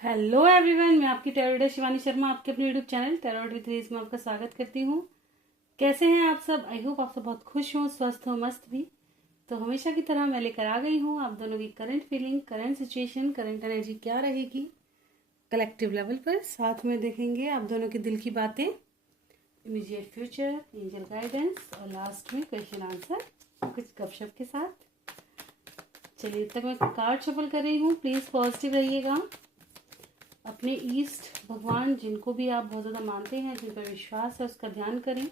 Hello everyone, मैं आपकी tarot reader Shivani Sharma आपके अपने YouTube channel tarot reader threes में आपका स्वागत करती हूँ। कैसे हैं आप सब? आई होप आप सब बहुत खुश हो, स्वस्थ हो, मस्त भी। तो हमेशा की तरह मैं लेकर आ गई हूँ आप दोनों की current feeling, current situation, current energy क्या रहेगी कलेक्टिव लेवल पर। साथ में देखेंगे आप दोनों के दिल की बातें, इमीडिएट फ्यूचर, एंजल गाइडेंस और लास्ट में क्वेश्चन आंसर कुछ गपशप के साथ। चलिए, तब मैं कार्ड शफल कर रही हूँ। प्लीज पॉजिटिव रहिएगा। अपने ईस्ट भगवान जिनको भी आप बहुत ज़्यादा मानते हैं, जिन पर विश्वास है, उसका ध्यान करें।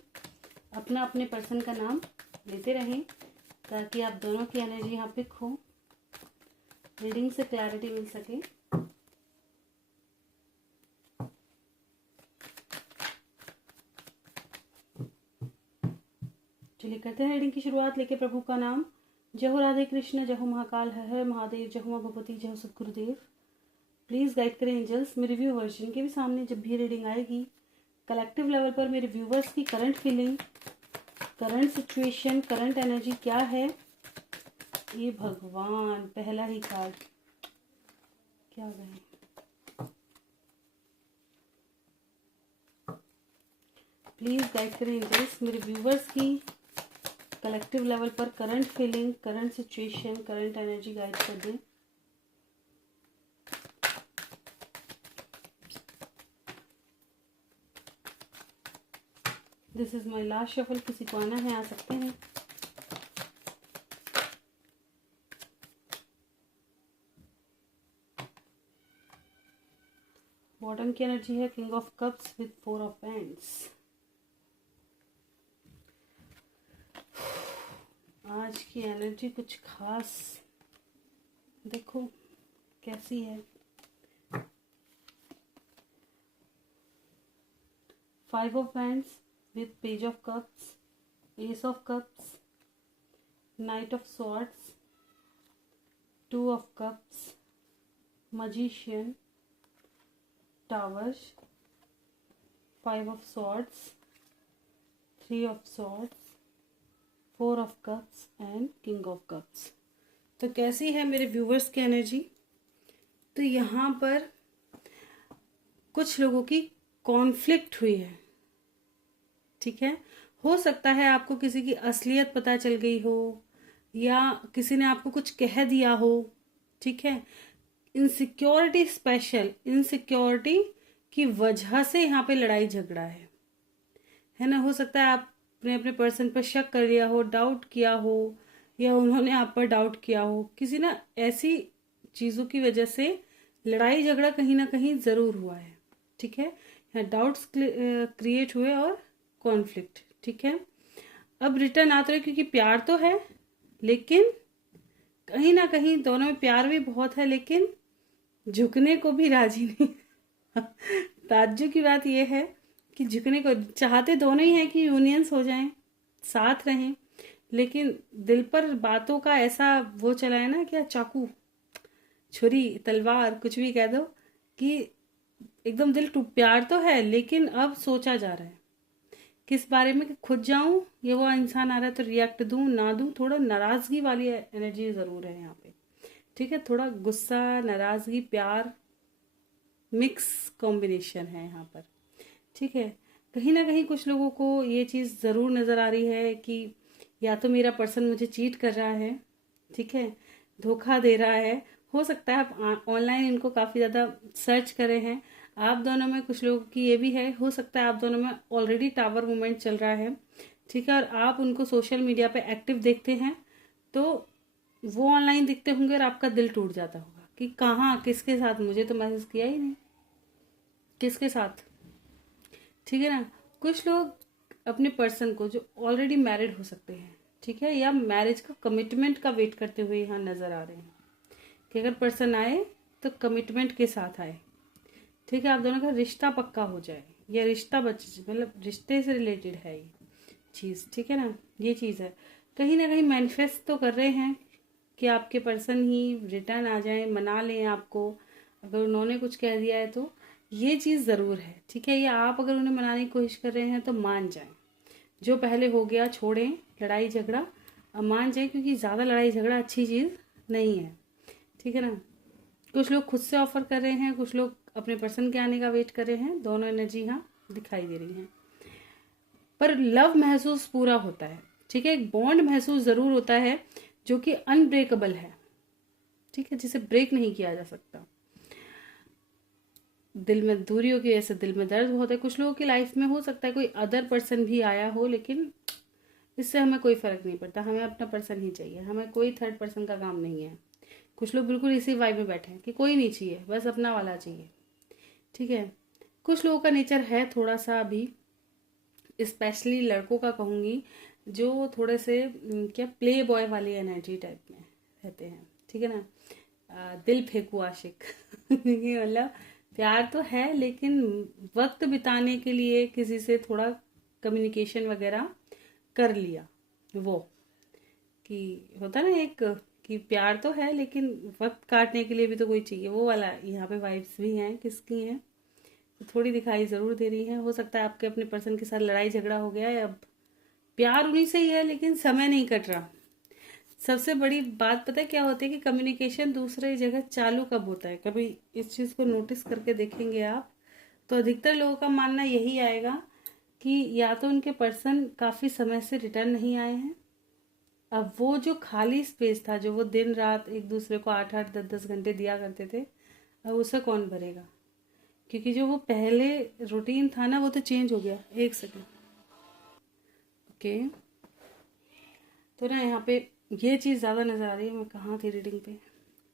अपना अपने पर्सन का नाम लेते रहें ताकि आप दोनों की एनर्जी यहाँ पे खो, रीडिंग से क्लैरिटी मिल सके। चलिए करते हैं रीडिंग की शुरुआत। लेके प्रभु का नाम। जय हो राधे कृष्ण, जय हो महाकाल, हर हर महादेव, जय हो मां भगवती, जय हो सदगुरुदेव। प्लीज़ गाइड करें एंजल्स। मेरे रिव्यू वर्जन के भी सामने जब भी रीडिंग आएगी कलेक्टिव लेवल पर मेरे व्यूवर्स की current feeling, current situation, current energy क्या है। ये भगवान, पहला ही कार्ड क्या गए। प्लीज़ गाइड करें एंजल्स मेरे व्यूवर्स की कलेक्टिव लेवल पर current feeling, current situation, current energy guide कर दें। This is my last shuffle. किसी को आना है आ सकते हैं। बॉटम की एनर्जी है king of cups with 4 of pants. आज की एनर्जी कुछ खास देखो कैसी है। 5 of pants with page of cups, ace of cups, knight of swords, 2 of cups, magician, towers, 5 of swords, 3 of swords, 4 of cups and king of cups। तो कैसी है मेरे व्यूवर्स की एनर्जी? तो यहाँ पर कुछ लोगों की कॉन्फ्लिक्ट हुई है, ठीक है। हो सकता है आपको किसी की असलियत पता चल गई हो या किसी ने आपको कुछ कह दिया हो, ठीक है। इनसिक्योरिटी, स्पेशल इनसिक्योरिटी की वजह से यहाँ पे लड़ाई झगड़ा है ना। हो सकता है आपने अपने पर्सन पर शक कर लिया हो, डाउट किया हो, या उन्होंने आप पर डाउट किया हो। किसी ना ऐसी चीज़ों की वजह से लड़ाई झगड़ा कहीं ना कहीं ज़रूर हुआ है, ठीक है। यहाँ डाउट्स क्रिएट हुए और कॉन्फ्लिक्ट, ठीक है। अब रिटर्न आते रहे क्योंकि प्यार तो है, लेकिन कहीं ना कहीं दोनों में प्यार भी बहुत है, लेकिन झुकने को भी राजी नहीं। ताज्जुब की बात यह है कि झुकने को चाहते दोनों ही हैं कि यूनियंस हो जाएं, साथ रहें, लेकिन दिल पर बातों का ऐसा वो चला है ना, क्या चाकू, छुरी, तलवार, कुछ भी कह दो, कि एकदम दिल टूट। प्यार तो है लेकिन अब सोचा जा रहा है किस बारे में, कि खुद जाऊं, ये वो इंसान आ रहा है तो रिएक्ट दूं ना दूं। थोड़ा नाराजगी वाली एनर्जी जरूर है यहाँ पे, ठीक है। थोड़ा गुस्सा, नाराजगी, प्यार मिक्स कॉम्बिनेशन है यहाँ पर, ठीक है। कहीं ना कहीं कुछ लोगों को ये चीज़ ज़रूर नज़र आ रही है कि या तो मेरा पर्सन मुझे चीट कर रहा है, ठीक है, धोखा दे रहा है। हो सकता है आप ऑनलाइन इनको काफ़ी ज़्यादा सर्च करे हैं। आप दोनों में कुछ लोगों की ये भी है, हो सकता है आप दोनों में ऑलरेडी टावर मूवमेंट चल रहा है, ठीक है, और आप उनको सोशल मीडिया पे एक्टिव देखते हैं, तो वो ऑनलाइन दिखते होंगे और आपका दिल टूट जाता होगा कि कहाँ, किसके साथ, मुझे तो मैसेज किया ही नहीं, किसके साथ, ठीक है ना। कुछ लोग अपने पर्सन को जो ऑलरेडी मैरिड हो सकते हैं, ठीक है, या मैरिज का कमिटमेंट का वेट करते हुए यहाँ नजर आ रहे हैं कि अगर पर्सन आए तो कमिटमेंट के साथ आए, ठीक है। आप दोनों का रिश्ता पक्का हो जाए या रिश्ता मतलब रिश्ते से रिलेटेड है ये चीज़, ठीक है ना। ये चीज़ है, कहीं ना कहीं मैनिफेस्ट तो कर रहे हैं कि आपके पर्सन ही रिटर्न आ जाए, मना लें आपको। अगर उन्होंने कुछ कह दिया है तो ये चीज़ ज़रूर है, ठीक है। या आप अगर उन्हें मनाने की कोशिश कर रहे हैं तो मान जाएं, जो पहले हो गया छोड़ें लड़ाई झगड़ा, अब मान जाए, क्योंकि ज़्यादा लड़ाई झगड़ा अच्छी चीज़ नहीं है, ठीक है ना। कुछ लोग खुद से ऑफर कर रहे हैं, कुछ लोग अपने पर्सन के आने का वेट कर रहे हैं। दोनों एनर्जी यहाँ दिखाई दे रही हैं, पर लव महसूस पूरा होता है। ठीक है, एक बॉन्ड महसूस जरूर होता है जो कि अनब्रेकेबल है। ठीक है, जिसे ब्रेक नहीं किया जा सकता। दिल में दूरियों की वजह से दिल में दर्द होता है। कुछ लोगों की लाइफ में हो सकता है कोई अदर पर्सन भी आया हो, लेकिन इससे हमें कोई फर्क नहीं पड़ता। हमें अपना पर्सन ही चाहिए, हमें कोई थर्ड पर्सन का काम नहीं है। कुछ लोग बिल्कुल इसी वाइब में बैठे हैं कि कोई नहीं चाहिए, बस अपना वाला चाहिए। ठीक है, कुछ लोगों का नेचर है थोड़ा सा अभी, स्पेशली लड़कों का कहूँगी, जो थोड़े से क्या प्ले बॉय वाली एनर्जी टाइप में रहते हैं। ठीक है ना, दिल फेंकू आशिक ये मतलब प्यार तो है, लेकिन वक्त बिताने के लिए किसी से थोड़ा कम्युनिकेशन वगैरह कर लिया। वो कि होता ना एक कि प्यार तो है लेकिन वक्त काटने के लिए भी तो कोई चाहिए, वो वाला यहाँ पे वाइब्स भी हैं। किसकी हैं तो थोड़ी दिखाई ज़रूर दे रही है। हो सकता है आपके अपने पर्सन के साथ लड़ाई झगड़ा हो गया है, अब प्यार उन्हीं से ही है लेकिन समय नहीं कट रहा। सबसे बड़ी बात पता है क्या होती है कि कम्युनिकेशन दूसरे जगह चालू कब होता है। कभी इस चीज़ को नोटिस करके देखेंगे आप, तो अधिकतर लोगों का मानना यही आएगा कि या तो उनके पर्सन काफ़ी समय से रिटर्न नहीं आए हैं। अब वो जो खाली स्पेस था, जो वो दिन रात एक दूसरे को 8-8 10-10 घंटे दिया करते थे, अब उसे कौन भरेगा? क्योंकि जो वो पहले रूटीन था ना, वो तो चेंज हो गया। एक सेकेंड, ओके। तो ना यहाँ पे ये चीज़ ज़्यादा नज़र आ रही है। मैं कहाँ थी रीडिंग पे,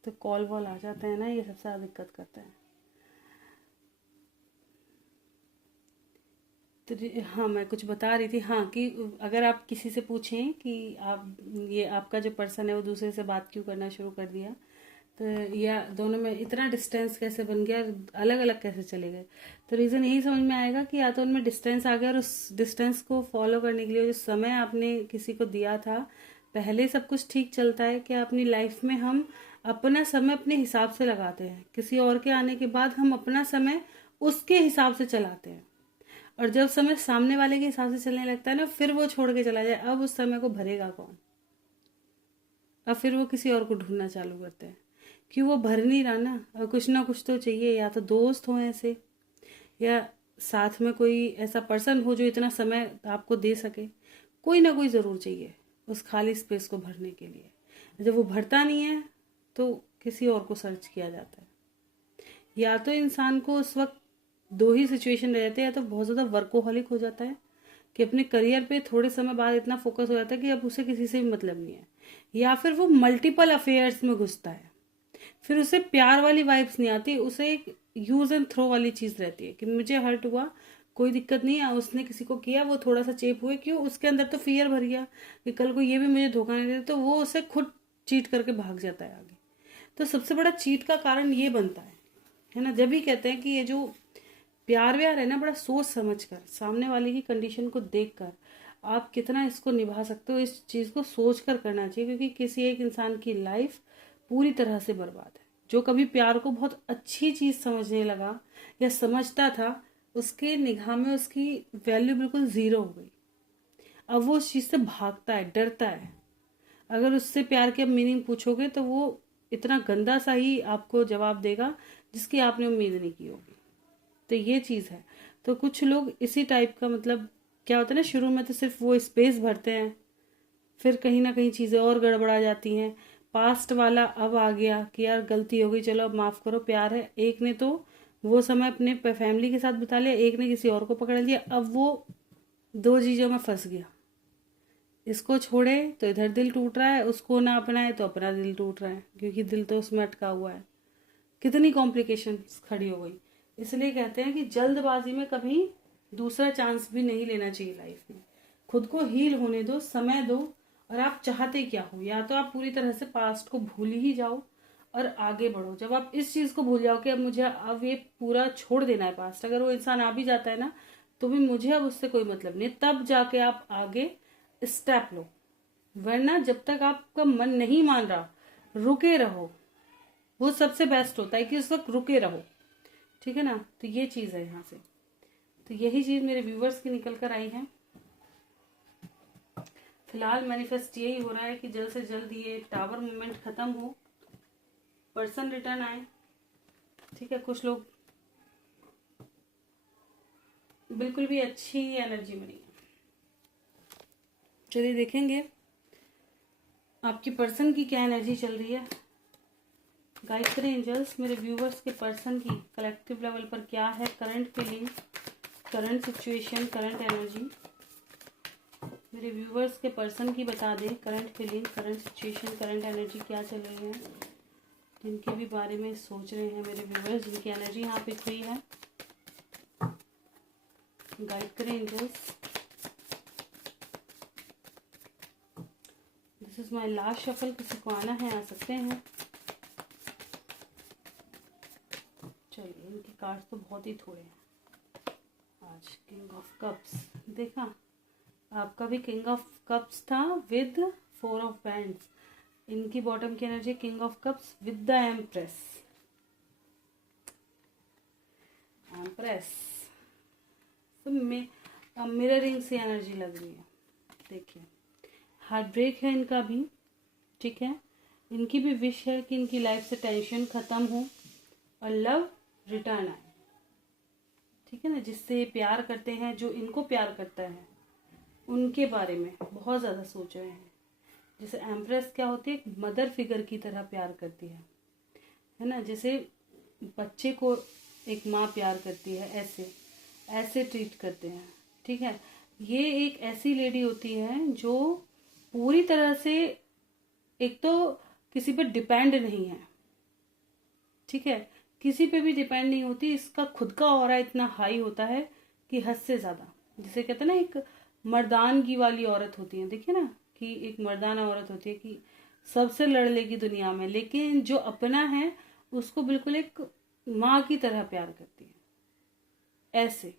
तो कॉल वॉल आ जाता है ना, ये सबसे ज़्यादा दिक्कत करता है। तो हाँ, मैं कुछ बता रही थी, हाँ, कि अगर आप किसी से पूछें कि आप ये आपका जो पर्सन है वो दूसरे से बात क्यों करना शुरू कर दिया, तो या दोनों में इतना डिस्टेंस कैसे बन गया, अलग अलग कैसे चले गए, तो रीज़न यही समझ में आएगा कि या तो उनमें डिस्टेंस आ गया, और उस डिस्टेंस को फॉलो करने के लिए जो समय आपने किसी को दिया था, पहले सब कुछ ठीक चलता है कि अपनी लाइफ में हम अपना समय अपने हिसाब से लगाते हैं। किसी और के आने के बाद हम अपना समय उसके हिसाब से चलाते हैं, और जब समय सामने वाले के हिसाब से चलने लगता है ना, फिर वो छोड़ के चला जाए, अब उस समय को भरेगा कौन? अब फिर वो किसी और को ढूंढना चालू करते हैं, क्यों? वो भर नहीं रहा ना। और कुछ ना कुछ तो चाहिए, या तो दोस्त हो ऐसे, या साथ में कोई ऐसा पर्सन हो जो इतना समय आपको दे सके। कोई ना कोई ज़रूर चाहिए उस खाली स्पेस को भरने के लिए। जब वो भरता नहीं है तो किसी और को सर्च किया जाता है। या तो इंसान को उस वक्त दो ही सिचुएशन रह जाते हैं, या तो बहुत ज़्यादा वर्कोहॉलिक हो जाता है कि अपने करियर पे थोड़े समय बाद इतना फोकस हो जाता है कि अब उसे किसी से भी मतलब नहीं है, या फिर वो मल्टीपल अफेयर्स में घुसता है। फिर उसे प्यार वाली वाइब्स नहीं आती, उसे एक यूज एंड थ्रो वाली चीज़ रहती है कि मुझे हर्ट हुआ, कोई दिक्कत नहीं है, उसने किसी को किया, वो थोड़ा सा चेप हुए, क्यों? उसके अंदर तो फियर भर गया कि कल को ये भी मुझे धोखा नहीं दे, तो वो उसे खुद चीट करके भाग जाता है आगे। तो सबसे बड़ा चीट का कारण ये बनता है ना। जब भी कहते हैं कि ये जो प्यार व्यार है ना, बड़ा सोच समझ कर, सामने वाले की कंडीशन को देख कर आप कितना इसको निभा सकते हो, इस चीज़ को सोच कर करना चाहिए। क्योंकि किसी एक इंसान की लाइफ पूरी तरह से बर्बाद है। जो कभी प्यार को बहुत अच्छी चीज़ समझने लगा या समझता था, उसके निगाह में उसकी वैल्यू बिल्कुल ज़ीरो हो गई। अब वो उस चीज़ से भागता है, डरता है। अगर उससे प्यार के मीनिंग पूछोगे तो वो इतना गंदा सा ही आपको जवाब देगा जिसकी आपने उम्मीद नहीं की होगी। तो ये चीज़ है। तो कुछ लोग इसी टाइप का, मतलब क्या होता है ना, शुरू में तो सिर्फ वो स्पेस भरते हैं, फिर कहीं ना कहीं चीज़ें और गड़बड़ा जाती हैं। पास्ट वाला अब आ गया कि यार गलती हो गई, चलो अब माफ़ करो, प्यार है। एक ने तो वो समय अपने फैमिली के साथ बिता लिया, एक ने किसी और को पकड़ लिया, अब वो दो चीज़ों में फंस गया। इसको छोड़े तो इधर दिल टूट रहा है, उसको ना अपनाए तो अपना दिल टूट रहा है, क्योंकि दिल तो उसमें अटका हुआ है। कितनी कॉम्प्लिकेशन खड़ी हो गई। इसलिए कहते हैं कि जल्दबाजी में कभी दूसरा चांस भी नहीं लेना चाहिए लाइफ में। खुद को हील होने दो, समय दो, और आप चाहते क्या हो। या तो आप पूरी तरह से पास्ट को भूल ही जाओ और आगे बढ़ो। जब आप इस चीज़ को भूल जाओ कि अब मुझे अब ये पूरा छोड़ देना है पास्ट, अगर वो इंसान आ भी जाता है ना, तो भी मुझे अब उससे कोई मतलब नहीं, तब जाके आप आगे स्टेप लो। वरना जब तक आपका मन नहीं मान रहा, रुके रहो। वो सबसे बेस्ट होता है कि उस वक्त रुके रहो। ठीक है ना। तो ये चीज़ है यहाँ से। तो यही चीज़ मेरे व्यूवर्स की निकल कर आई है। फिलहाल मैनिफेस्ट यही हो रहा है कि जल्द से जल्द ये टावर मूवमेंट खत्म हो, पर्सन रिटर्न आए, ठीक है, कुछ लोग बिल्कुल भी अच्छी एनर्जी में नहीं है। चलिए देखेंगे आपकी पर्सन की क्या एनर्जी चल रही है। गाइड करें एंजल्स, मेरे व्यूवर्स के पर्सन की कलेक्टिव लेवल पर क्या है current feeling, current situation, current energy. मेरे व्यूवर्स के पर्सन की बता दें current feeling, current situation, current energy क्या चल रही है, जिनके भी बारे में सोच रहे हैं मेरे व्यूवर्स, जिनकी एनर्जी यहाँ पे हुई है। गाइड करें angels. This is my last shuffle, किसी को आना है आ सकते हैं। चलिए, इनके कार्ड्स तो बहुत ही थोड़े हैं आज। किंग ऑफ कप्स देखा, आपका भी किंग ऑफ कप्स था विद 4 ऑफ बैंड्स। इनकी बॉटम की energy king of cups with the empress. Empress तो मिररिंग सी एनर्जी लग रही है। देखिए, हार्ट ब्रेक है इनका भी, ठीक है। इनकी भी विश है कि इनकी लाइफ से टेंशन खत्म हो और लव रिटर्न आए, ठीक है ना। जिससे ये प्यार करते हैं, जो इनको प्यार करता है, उनके बारे में बहुत ज़्यादा सोच रहे हैं। जैसे एम्प्रेस क्या होती है, एक मदर फिगर की तरह प्यार करती है ना। जैसे बच्चे को एक माँ प्यार करती है, ऐसे ऐसे ट्रीट करते हैं, ठीक है। ये एक ऐसी लेडी होती है जो पूरी तरह से एक तो किसी पर डिपेंड नहीं है, ठीक है, किसी पे भी डिपेंड नहीं होती। इसका खुद का ऑरा इतना हाई होता है कि हद से ज़्यादा। जिसे कहते हैं ना, एक मर्दानगी वाली औरत होती है, देखिए ना, कि एक मर्दाना औरत होती है कि सबसे लड़ लेगी दुनिया में, लेकिन जो अपना है उसको बिल्कुल एक माँ की तरह प्यार करती है। ऐसे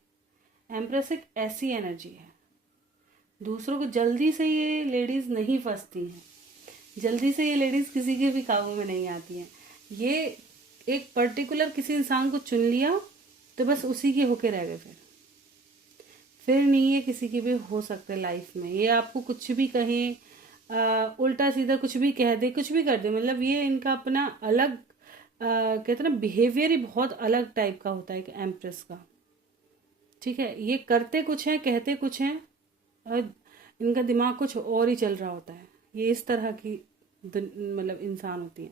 एम्प्रेस एक ऐसी एनर्जी है। दूसरों को जल्दी से ये लेडीज नहीं फंसती हैं, जल्दी से ये लेडीज किसी के भी काबू में नहीं आती हैं। ये एक पर्टिकुलर किसी इंसान को चुन लिया तो बस उसी के होके रह गए, फिर नहीं ये किसी की भी हो सकते लाइफ में। ये आपको कुछ भी कहें, उल्टा सीधा कुछ भी कह दे, कुछ भी कर दे, मतलब ये इनका अपना अलग कहते हैं ना, बिहेवियर ही बहुत अलग टाइप का होता है एक एम्प्रेस का, ठीक है। ये करते कुछ है, कहते कुछ हैं, और इनका दिमाग कुछ और ही चल रहा होता है। ये इस तरह की मतलब इंसान होती है।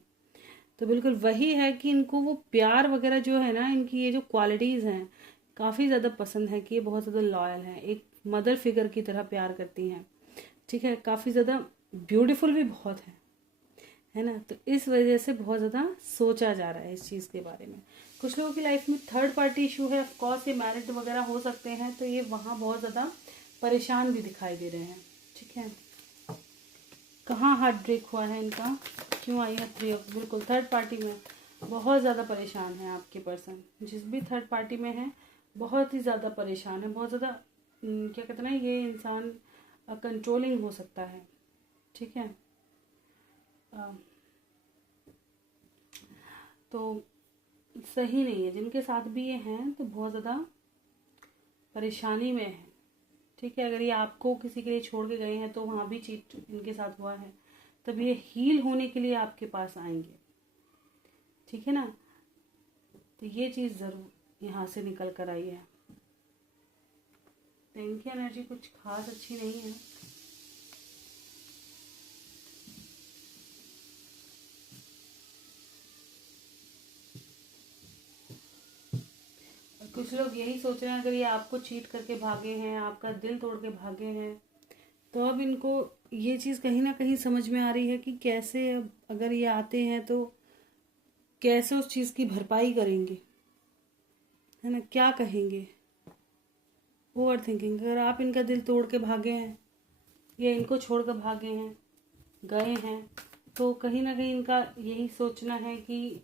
तो बिल्कुल वही है कि इनको वो प्यार वगैरह जो है ना, इनकी ये जो क्वालिटीज़ हैं काफ़ी ज़्यादा पसंद है कि ये बहुत ज़्यादा लॉयल हैं, एक मदर फिगर की तरह प्यार करती हैं, ठीक है। काफ़ी ज़्यादा ब्यूटीफुल भी बहुत है ना। तो इस वजह से बहुत ज़्यादा सोचा जा रहा है इस चीज़ के बारे में। कुछ लोगों की लाइफ में थर्ड पार्टी इशू है, ऑफकोर्स ये मैरिड वगैरह हो सकते हैं, तो ये वहाँ बहुत ज़्यादा परेशान भी दिखाई दे रहे हैं, ठीक है। कहाँ हार्ट ब्रेक हुआ है इनका, क्यों आई है 3 ऑफ, बिल्कुल थर्ड पार्टी में बहुत ज़्यादा परेशान है आपके पर्सन। जिस भी थर्ड पार्टी में है बहुत ही ज़्यादा परेशान है, बहुत ज़्यादा क्या कहते हैं ना, ये इंसान कंट्रोलिंग हो सकता है, ठीक है। तो सही नहीं है, जिनके साथ भी ये हैं तो बहुत ज़्यादा परेशानी में है, ठीक है। अगर ये आपको किसी के लिए छोड़ के गए हैं तो वहाँ भी चीट इनके साथ हुआ है, तब ये हील होने के लिए आपके पास आएंगे, ठीक है ना। तो ये चीज़ ज़रूर यहाँ से निकल कर आई है। तो इनकी एनर्जी कुछ खास अच्छी नहीं है। और कुछ लोग यही सोच रहे हैं, अगर ये आपको चीट करके भागे हैं, आपका दिल तोड़ के भागे हैं, तो अब इनको ये चीज़ कहीं ना कहीं समझ में आ रही है कि कैसे अब अगर ये आते हैं तो कैसे उस चीज़ की भरपाई करेंगे, है ना, क्या कहेंगे। ओवर थिंकिंग, अगर आप इनका दिल तोड़ के भागे हैं या इनको छोड़ कर भागे हैं, गए हैं, तो कहीं ना कहीं इनका यही सोचना है कि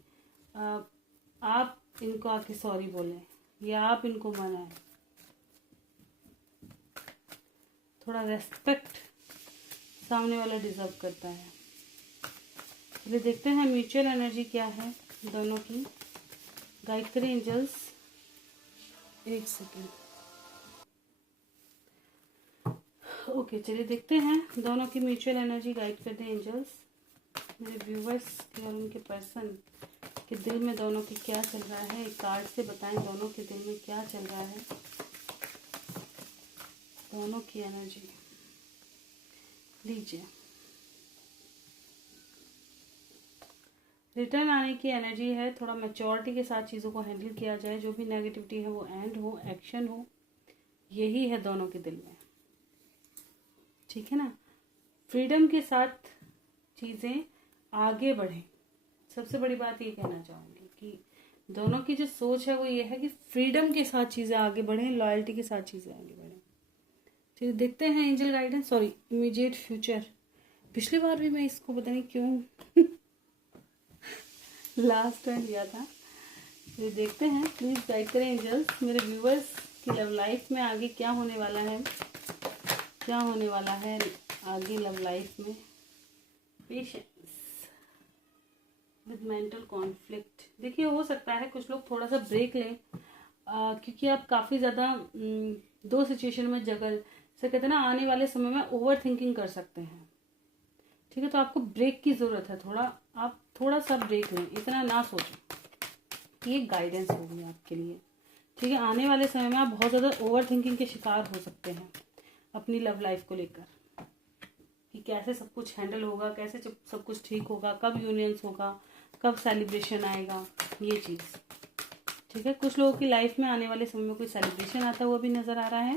आप इनको आके सॉरी बोलें या आप इनको मनाएं। थोड़ा रेस्पेक्ट सामने वाला डिजर्व करता है। चलिए देखते हैं म्यूचुअल एनर्जी क्या है दोनों की। गाइड करें एंजल्स, एक सेकेंड। ओके, चलिए देखते हैं दोनों की म्यूचुअल एनर्जी। गाइड करते हैं एंजल्स, मेरे व्यूवर्स के और उनके पर्सन कि दिल में दोनों के क्या चल रहा है। एक कार्ड से बताएं दोनों के दिल में क्या चल रहा है, दोनों की एनर्जी लीजिए। रिटर्न आने की एनर्जी है, थोड़ा मैच्योरिटी के साथ चीज़ों को हैंडल किया जाए, जो भी नेगेटिविटी है वो एंड हो, एक्शन हो, यही है दोनों के दिल में, ठीक है ना। फ्रीडम के साथ चीज़ें आगे बढ़ें, सबसे बड़ी बात ये कहना चाहूँगी कि दोनों की जो सोच है वो ये है कि फ्रीडम के साथ चीज़ें आगे बढ़ें, लॉयल्टी के साथ चीज़ें आगे बढ़ें। ठीक, देखते हैं angel guidance, sorry immediate future. पिछली बार भी मैं इसको पता नहीं क्यों लास्ट टाइम लिया था। तो देखते हैं, प्लीज़ गाइड करें एंजल्स, मेरे व्यूवर्स की लव लाइफ में आगे क्या होने वाला है, क्या होने वाला है आगे लव लाइफ में। Patience with mental conflict. देखिए हो सकता है कुछ लोग थोड़ा सा ब्रेक लें, क्योंकि आप काफ़ी ज़्यादा दो सिचुएशन में जगल से कहते हैं ना, आने वाले समय में ओवर थिंकिंग कर सकते हैं। ठीक है, तो आपको ब्रेक की ज़रूरत है, आप थोड़ा सा ब्रेक लें, इतना ना सोचें। ये गाइडेंस होगी आपके लिए, ठीक है। आने वाले समय में आप बहुत ज़्यादा ओवर थिंकिंग के शिकार हो सकते हैं अपनी लव लाइफ को लेकर, कि कैसे सब कुछ हैंडल होगा, कैसे सब कुछ ठीक होगा, कब यूनियंस होगा, कब सेलिब्रेशन आएगा, ये चीज़, ठीक है। कुछ लोगों की लाइफ में आने वाले समय में कोई सेलिब्रेशन आता हुआ भी नज़र आ रहा है।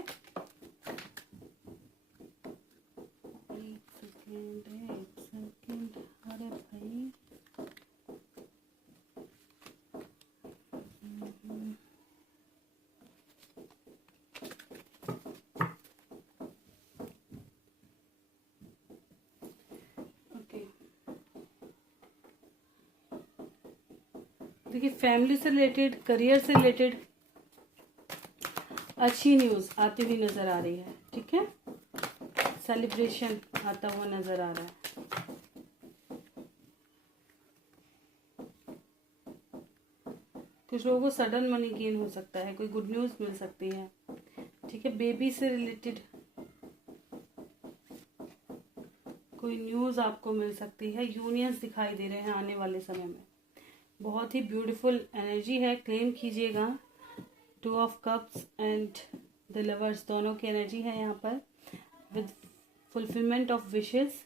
एक सेकेंड, अरे भाई देखिए, फैमिली से रिलेटेड, करियर से रिलेटेड अच्छी न्यूज़ आती हुई नज़र आ रही है, ठीक है। सेलिब्रेशन आता हुआ नज़र आ रहा है। कुछ लोगों को सडन मनी गेन हो सकता है, कोई गुड न्यूज़ मिल सकती है, ठीक है। बेबी से रिलेटेड कोई न्यूज़ आपको मिल सकती है। यूनियंस दिखाई दे रहे हैं आने वाले समय में, बहुत ही ब्यूटीफुल एनर्जी है, क्लेम कीजिएगा। 2 of cups and the lovers, दोनों की एनर्जी है यहाँ पर, with fulfilment of wishes.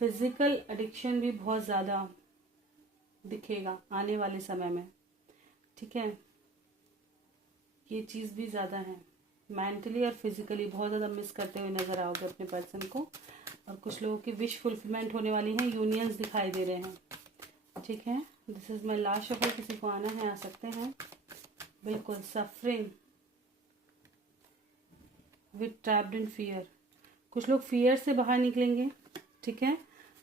Physical addiction भी बहुत ज़्यादा दिखेगा आने वाले समय में, ठीक है। ये चीज़ भी ज़्यादा है, मेंटली और फिजिकली बहुत ज़्यादा मिस करते हुए नज़र आओगे अपने पर्सन को। और कुछ लोगों की विश फुलफिलमेंट होने वाली है, यूनियंस दिखाई दे रहे हैं, ठीक है। This is my last shuffle, किसी को आना है आ सकते हैं, बिल्कुल। Suffering with trapped in fear, कुछ लोग फियर से बाहर निकलेंगे, ठीक है।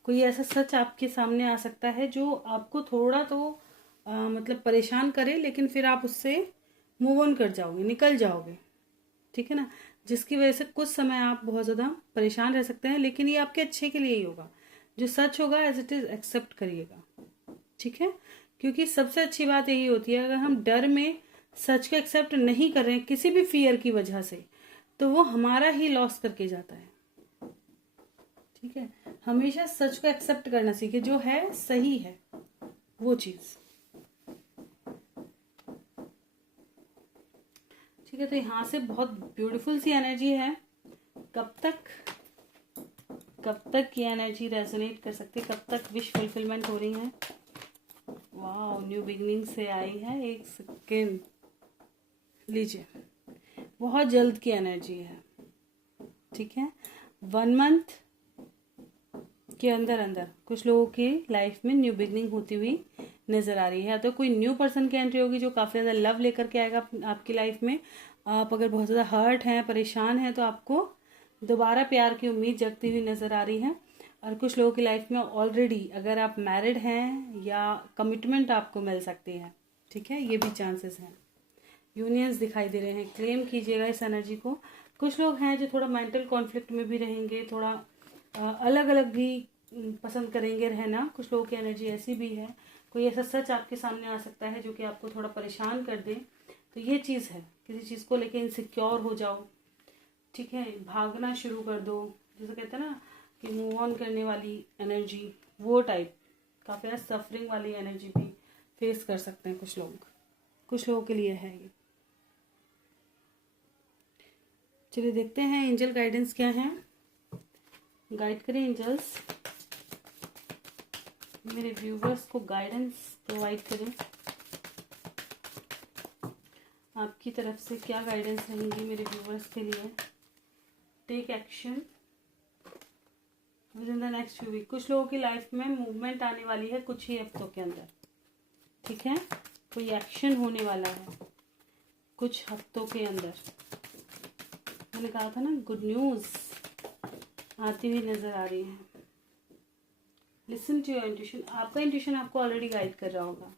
कोई ऐसा सच आपके सामने आ सकता है जो आपको थोड़ा तो मतलब परेशान करे, लेकिन फिर आप उससे मूव ऑन कर जाओगे, निकल जाओगे, ठीक है ना। जिसकी वजह से कुछ समय आप बहुत ज़्यादा परेशान रह सकते हैं, लेकिन ये आपके अच्छे के लिए ही होगा। जो सच होगा एज इट इज़ एक्सेप्ट करिएगा, ठीक है। क्योंकि सबसे अच्छी बात यही होती है, अगर हम डर में सच को एक्सेप्ट नहीं कर रहे हैं किसी भी फियर की वजह से, तो वो हमारा ही लॉस करके जाता है, ठीक है। हमेशा सच को एक्सेप्ट करना सीखे, जो है सही है वो चीज़, ठीक है। तो यहाँ से बहुत ब्यूटीफुल सी एनर्जी है। कब तक ये एनर्जी रेजोनेट कर सकती है, कब तक विश फुलफिलमेंट हो रही है। वाह, न्यू बिगनिंग से आई है। एक सेकेंड लीजिए, बहुत जल्द की एनर्जी है, ठीक है। 1 मंथ के अंदर कुछ लोगों की लाइफ में न्यू बिगनिंग होती हुई नजर आ रही है। तो कोई न्यू पर्सन की एंट्री होगी जो काफ़ी ज़्यादा लव लेकर के आएगा आपकी लाइफ में। आप अगर बहुत ज़्यादा हर्ट हैं, परेशान हैं, तो आपको दोबारा प्यार की उम्मीद जगती हुई नज़र आ रही है। और कुछ लोगों की लाइफ में ऑलरेडी अगर आप मैरिड हैं या कमिटमेंट आपको मिल सकती है, ठीक है, ये भी चांसेस हैं। यूनियंस दिखाई दे रहे हैं, क्लेम कीजिएगा इस एनर्जी को। कुछ लोग हैं जो थोड़ा मेंटल कॉन्फ्लिक्ट में भी रहेंगे, थोड़ा अलग अलग भी पसंद करेंगे रहना। कुछ लोगों की एनर्जी ऐसी भी है, कोई ऐसा सच आपके सामने आ सकता है जो कि आपको थोड़ा परेशान कर दे। तो ये चीज़ है, किसी चीज़ को लेके इनसिक्योर हो जाओ, ठीक है, भागना शुरू कर दो, जैसे कहते हैं ना कि मूव ऑन करने वाली एनर्जी, वो टाइप। काफ़ी ज़्यादा सफरिंग वाली एनर्जी भी फेस कर सकते हैं कुछ लोगों के लिए है ये। चलिए देखते हैं एंजल गाइडेंस क्या है। गाइड करें एंजल्स, मेरे व्यूवर्स को गाइडेंस प्रोवाइड करें। आपकी तरफ से क्या गाइडेंस रहेंगी मेरे व्यूवर्स के लिए। Take action within the next few week. कुछ लोगों की लाइफ में मूवमेंट आने वाली है कुछ ही हफ्तों के अंदर, ठीक है। कोई एक्शन होने वाला है कुछ हफ्तों के अंदर। मैंने कहा था ना, गुड न्यूज़ आती हुई नजर आ रही है। Listen to your intuition. आपका इंट्यूशन आपको ऑलरेडी गाइड कर रहा होगा,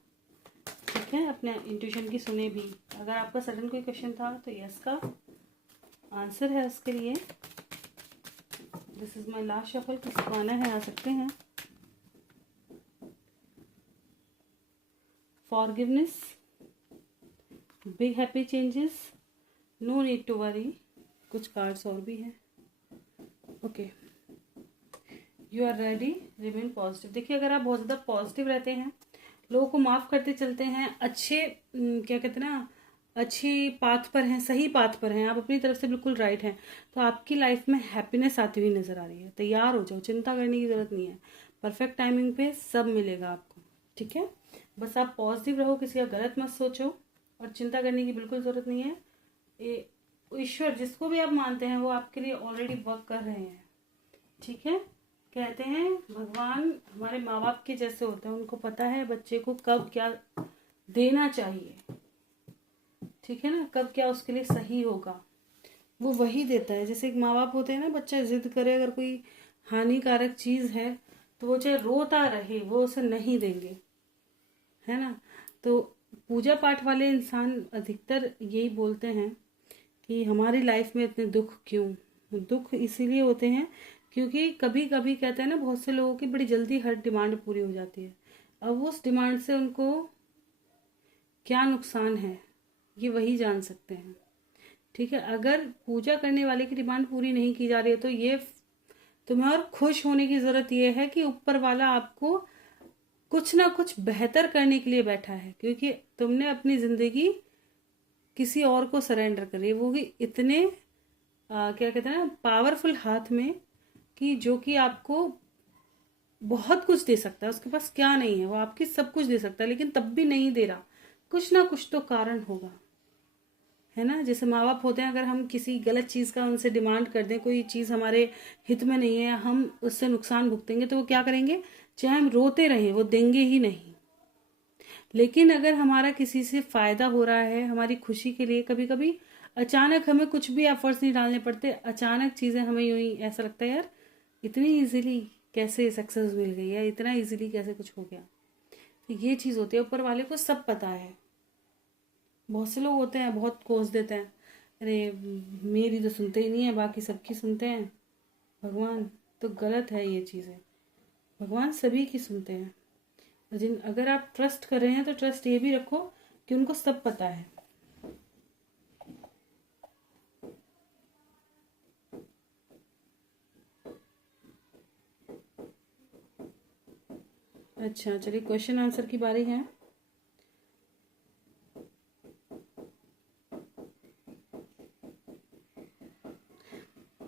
ठीक है। अपने इंट्यूशन की सुने भी। अगर आपका सडन कोई क्वेश्चन था तो यस का आंसर है उसके लिए। This is my last shuffle. किसको आना है आ सकते हैं। Forgiveness, big happy changes, no need to worry. कुछ कार्ड्स और भी हैं। Okay, you are ready, remain positive. देखिए, अगर आप बहुत ज़्यादा पॉजिटिव रहते हैं, लोगों को माफ़ करते चलते हैं, अच्छे क्या कहते हैं ना, अच्छी पाथ पर हैं, सही पाथ पर हैं, आप अपनी तरफ से बिल्कुल राइट हैं, तो आपकी लाइफ में हैप्पीनेस आती हुई नज़र आ रही है। तैयार हो जाओ, चिंता करने की ज़रूरत नहीं है। परफेक्ट टाइमिंग पे सब मिलेगा आपको, ठीक है। बस आप पॉजिटिव रहो, किसी का गलत मत सोचो, और चिंता करने की बिल्कुल ज़रूरत नहीं है। ईश्वर जिसको भी आप मानते हैं वो आपके लिए ऑलरेडी वर्क कर रहे हैं, ठीक है। कहते हैं भगवान हमारे माँ बाप के जैसे होते हैं, उनको पता है बच्चे को कब क्या देना चाहिए, ठीक है ना, कब क्या उसके लिए सही होगा, वो वही देता है। जैसे एक माँ बाप होते हैं ना, बच्चा जिद करे अगर कोई हानिकारक चीज़ है तो वो चाहे रोता रहे वो उसे नहीं देंगे, है ना। तो पूजा पाठ वाले इंसान अधिकतर यही बोलते हैं कि हमारी लाइफ में इतने दुख क्यों। दुख इसीलिए होते हैं क्योंकि कभी कभी कहते हैं ना, बहुत से लोगों की बड़ी जल्दी हर डिमांड पूरी हो जाती है। अब उस डिमांड से उनको क्या नुकसान है ये वही जान सकते हैं, ठीक है। अगर पूजा करने वाले की डिमांड पूरी नहीं की जा रही है तो ये तुम्हें और खुश होने की ज़रूरत ये है कि ऊपर वाला आपको कुछ ना कुछ बेहतर करने के लिए बैठा है, क्योंकि तुमने अपनी ज़िंदगी किसी और को सरेंडर करी, वो भी इतने क्या कहते हैं ना, पावरफुल हाथ में, कि जो कि आपको बहुत कुछ दे सकता है। उसके पास क्या नहीं है, वो आपकी सब कुछ दे सकता है, लेकिन तब भी नहीं दे रहा। कुछ ना कुछ तो कारण होगा, है ना। जैसे माँ बाप होते हैं, अगर हम किसी गलत चीज़ का उनसे डिमांड कर दें, कोई चीज़ हमारे हित में नहीं है, हम उससे नुकसान भुगतेंगे, तो वो क्या करेंगे, चाहे हम रोते रहें वो देंगे ही नहीं। लेकिन अगर हमारा किसी से फ़ायदा हो रहा है, हमारी खुशी के लिए, कभी कभी अचानक हमें कुछ भी एफर्ट्स नहीं डालने पड़ते, अचानक चीज़ें हमें यूं ही ऐसा लगता है यार इतनी इजीली कैसे सक्सेस मिल गई है, इतना इजीली कैसे कुछ हो गया। तो ये चीज़ होती है, ऊपर वाले को सब पता है। बहुत से लोग होते हैं बहुत कोस देते हैं, अरे मेरी तो सुनते ही नहीं है, बाकी सबकी सुनते हैं। भगवान तो गलत है ये चीज़ें, भगवान सभी की सुनते हैं। अगर आप ट्रस्ट कर रहे हैं तो ट्रस्ट ये भी रखो कि उनको सब पता है। अच्छा चलिए, क्वेश्चन आंसर की बारी है।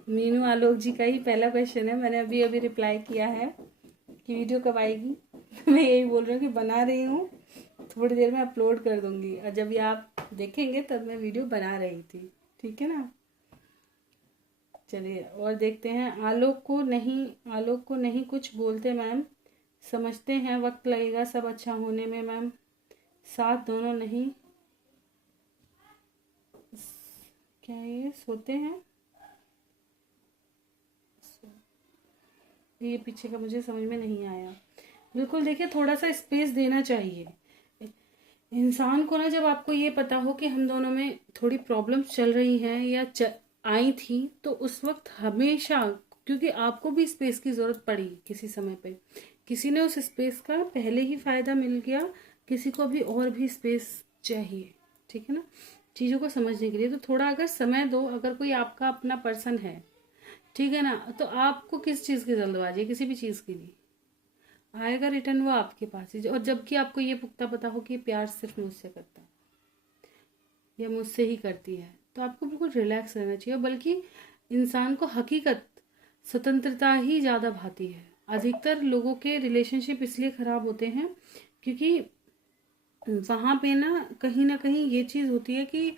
मीनू आलोक जी का ही पहला क्वेश्चन है, मैंने अभी अभी रिप्लाई किया है कि वीडियो कब आएगी। मैं यही बोल रही हूँ कि बना रही हूँ, थोड़ी देर में अपलोड कर दूंगी, और जब ये आप देखेंगे तब मैं वीडियो बना रही थी, ठीक है ना। चलिए और देखते हैं। आलोक को नहीं कुछ बोलते मैम, समझते हैं वक्त लगेगा सब अच्छा होने में मैम, साथ दोनों नहीं। क्या ये सोते हैं, ये पीछे का मुझे समझ में नहीं आया। बिल्कुल देखिए, थोड़ा सा स्पेस देना चाहिए इंसान को ना। जब आपको ये पता हो कि हम दोनों में थोड़ी प्रॉब्लम्स चल रही हैं या आई थी, तो उस वक्त हमेशा, क्योंकि आपको भी स्पेस की ज़रूरत पड़ी किसी समय पे, किसी ने उस स्पेस का पहले ही फ़ायदा मिल गया, किसी को अभी और भी स्पेस चाहिए, ठीक है ना, चीज़ों को समझने के लिए। तो थोड़ा अगर समय दो, अगर कोई आपका अपना पर्सन है, ठीक है ना, तो आपको किस चीज़ की जल्दबाजी है, किसी भी चीज़ के लिए। आएगा रिटर्न वो आपके पास ही, और जबकि आपको ये पुख्ता पता हो कि ये प्यार सिर्फ मुझसे करता है या मुझसे ही करती है, तो आपको बिल्कुल रिलैक्स रहना चाहिए। बल्कि इंसान को हकीकत स्वतंत्रता ही ज़्यादा भाती है। अधिकतर लोगों के रिलेशनशिप इसलिए ख़राब होते हैं क्योंकि वहाँ पे ना कहीं ये चीज़ होती है कि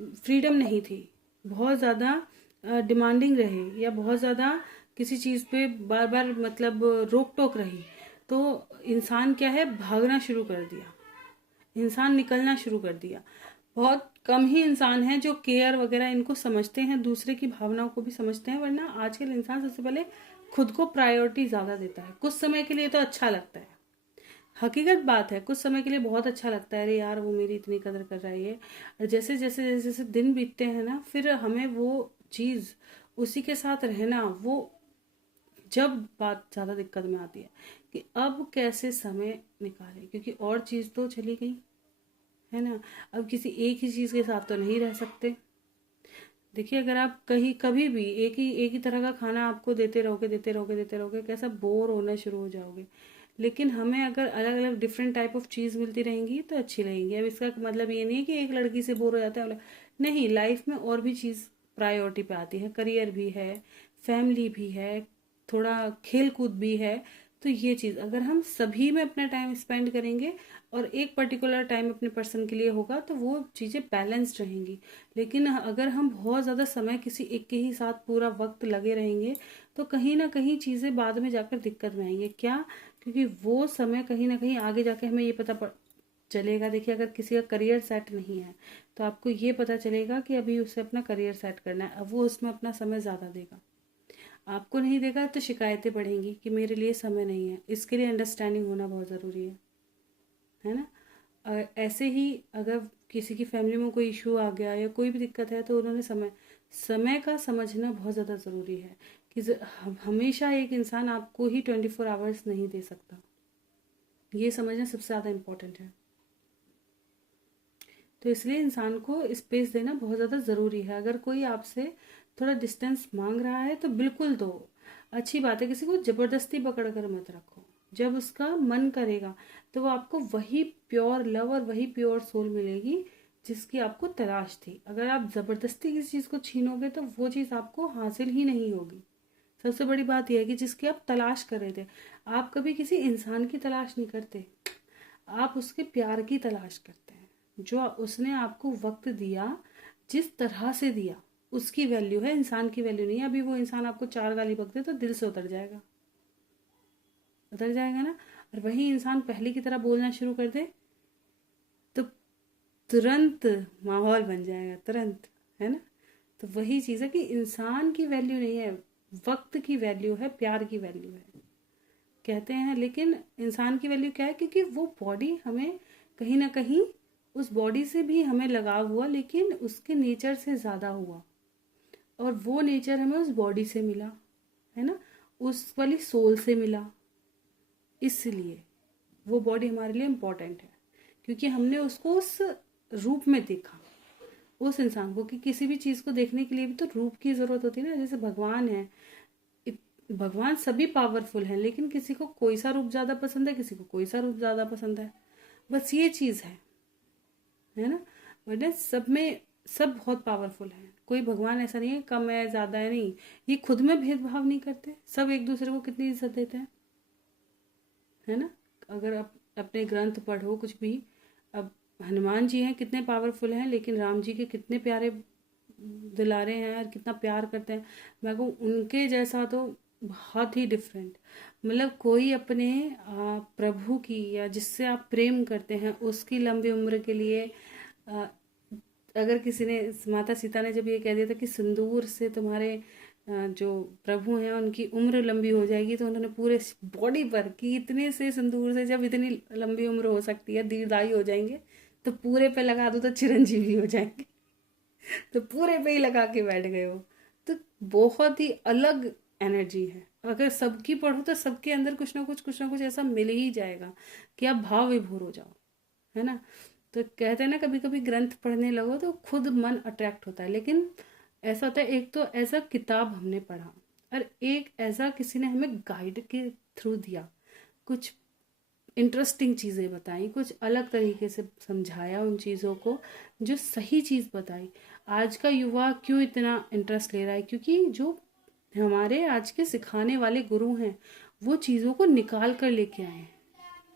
फ्रीडम नहीं थी, बहुत ज़्यादा डिमांडिंग रहे, या बहुत ज़्यादा किसी चीज़ पे बार बार मतलब रोक टोक रही, तो इंसान क्या है, भागना शुरू कर दिया, इंसान निकलना शुरू कर दिया। बहुत कम ही इंसान हैं जो केयर वगैरह इनको समझते हैं, दूसरे की भावनाओं को भी समझते हैं, वरना आजकल इंसान सबसे पहले खुद को प्रायोरिटी ज़्यादा देता है। कुछ समय के लिए तो अच्छा लगता है, हकीकत बात है, कुछ समय के लिए बहुत अच्छा लगता है, अरे यार वो मेरी इतनी कदर कर रहा है ये। और जैसे जैसे जैसे जैसे दिन बीतते हैं ना, फिर हमें वो चीज़, उसी के साथ रहना, वो जब बात ज़्यादा दिक्कत में आती है कि अब कैसे समय निकालें, क्योंकि और चीज़ तो चली गई है ना। अब किसी एक ही चीज़ के साथ तो नहीं रह सकते। देखिए, अगर आप कहीं कभी भी एक ही तरह का खाना आपको देते रहोगे कैसा बोर होना शुरू हो जाओगे। लेकिन हमें अगर अलग अलग डिफरेंट टाइप ऑफ चीज़ मिलती रहेंगी तो अच्छी लगेंगी। अब इसका मतलब ये नहीं है कि एक लड़की से बोर हो जाता है, नहीं, लाइफ में और भी चीज़ प्रायोरिटी पे आती है, करियर भी है, फैमिली भी है, थोड़ा खेल कूद भी है। तो ये चीज़ अगर हम सभी में अपना टाइम स्पेंड करेंगे और एक पर्टिकुलर टाइम अपने पर्सन के लिए होगा तो वो चीज़ें बैलेंस्ड रहेंगी। लेकिन अगर हम बहुत ज़्यादा समय किसी एक के ही साथ पूरा वक्त लगे रहेंगे तो कहीं ना कहीं चीज़ें बाद में जाकर दिक्कत में आएंगे। क्या? क्योंकि वो समय कहीं ना कहीं आगे जाके हमें ये पता चलेगा। देखिए, अगर किसी का करियर सेट नहीं है तो आपको ये पता चलेगा कि अभी उसे अपना करियर सेट करना है, अब वो उसमें अपना समय ज़्यादा देगा। आपको नहीं देगा तो शिकायतें बढ़ेंगी कि मेरे लिए समय नहीं है। इसके लिए अंडरस्टैंडिंग होना बहुत ज़रूरी है ना। ऐसे ही अगर किसी की फैमिली में कोई इशू आ गया या कोई भी दिक्कत है तो उन्होंने समय का समझना बहुत ज़्यादा ज़रूरी है कि हमेशा एक इंसान आपको ही 24 आवर्स नहीं दे सकता। ये समझना सबसे ज़्यादा इम्पोर्टेंट है। तो इसलिए इंसान को स्पेस देना बहुत ज़्यादा ज़रूरी है। अगर कोई आपसे थोड़ा डिस्टेंस मांग रहा है तो बिल्कुल दो, अच्छी बात है। किसी को ज़बरदस्ती पकड़ कर मत रखो। जब उसका मन करेगा तो वो आपको वही प्योर लव और वही प्योर सोल मिलेगी जिसकी आपको तलाश थी। अगर आप ज़बरदस्ती किसी चीज़ को छीनोगे तो वो चीज़ आपको हासिल ही नहीं होगी। सबसे बड़ी बात यह है कि जिसकी आप तलाश कर रहे थे, आप कभी किसी इंसान की तलाश नहीं करते, आप उसके प्यार की तलाश करते हैं। जो उसने आपको वक्त दिया, जिस तरह से दिया, उसकी वैल्यू है, इंसान की वैल्यू नहीं है। अभी वो इंसान आपको 4 गाली बक दे तो दिल से उतर जाएगा ना। और वही इंसान पहले की तरह बोलना शुरू कर दे तो तुरंत माहौल बन जाएगा, तुरंत, है ना। तो वही चीज़ है कि इंसान की वैल्यू नहीं है, वक्त की वैल्यू है, प्यार की वैल्यू है, कहते हैं। लेकिन इंसान की वैल्यू क्या है? क्योंकि वो बॉडी हमें कहीं ना कहीं, उस बॉडी से भी हमें लगाव हुआ, लेकिन उसके नेचर से ज़्यादा हुआ, और वो नेचर हमें उस बॉडी से मिला, है ना, उस वाली सोल से मिला। इसलिए वो बॉडी हमारे लिए इम्पोर्टेंट है, क्योंकि हमने उसको उस रूप में देखा, उस इंसान को। कि किसी भी चीज़ को देखने के लिए भी तो रूप की ज़रूरत होती है ना। जैसे भगवान है, भगवान सभी पावरफुल हैं, लेकिन किसी को कोई सा रूप ज़्यादा पसंद है, किसी को कोई सा रूप ज़्यादा पसंद है, बस ये चीज़ है ना। वरना सब में सब बहुत पावरफुल हैं। कोई भगवान ऐसा नहीं है कम है ज़्यादा है, नहीं। ये खुद में भेदभाव नहीं करते, सब एक दूसरे को कितनी इज्जत देते हैं, है ना। अगर आप अपने ग्रंथ पढ़ो कुछ भी, अब हनुमान जी हैं, कितने पावरफुल हैं, लेकिन राम जी के कितने प्यारे दुलारे हैं और कितना प्यार करते हैं। मैं कहूँ उनके जैसा तो बहुत ही डिफरेंट। मतलब कोई अपने प्रभु की, या जिससे आप प्रेम करते हैं, उसकी लंबी उम्र के लिए आ, अगर किसी ने, माता सीता ने जब ये कह दिया था कि सिंदूर से तुम्हारे जो प्रभु हैं उनकी उम्र लंबी हो जाएगी, तो उन्होंने पूरे बॉडी पर कि इतने से सिंदूर से जब इतनी लंबी उम्र हो सकती है, दीर्घायु हो जाएंगे, तो पूरे पे लगा दो तो चिरंजीवी हो जाएंगे। तो पूरे पे ही लगा के बैठ गए हो। तो बहुत ही अलग एनर्जी है। अगर सबकी पढ़ो तो सबके अंदर कुछ ना कुछ ऐसा मिल ही जाएगा कि आप भाव विभोर हो जाओ, है ना। तो कहते हैं ना, कभी कभी ग्रंथ पढ़ने लगो तो खुद मन अट्रैक्ट होता है। लेकिन ऐसा होता है, एक तो ऐसा किताब हमने पढ़ा और एक ऐसा किसी ने हमें गाइड के थ्रू दिया, कुछ इंटरेस्टिंग चीज़ें बताई, कुछ अलग तरीके से समझाया उन चीज़ों को, जो सही चीज़ बताई। आज का युवा क्यों इतना इंटरेस्ट ले रहा है? क्योंकि जो हमारे आज के सिखाने वाले गुरु हैं वो चीज़ों को निकाल कर लेके आए हैं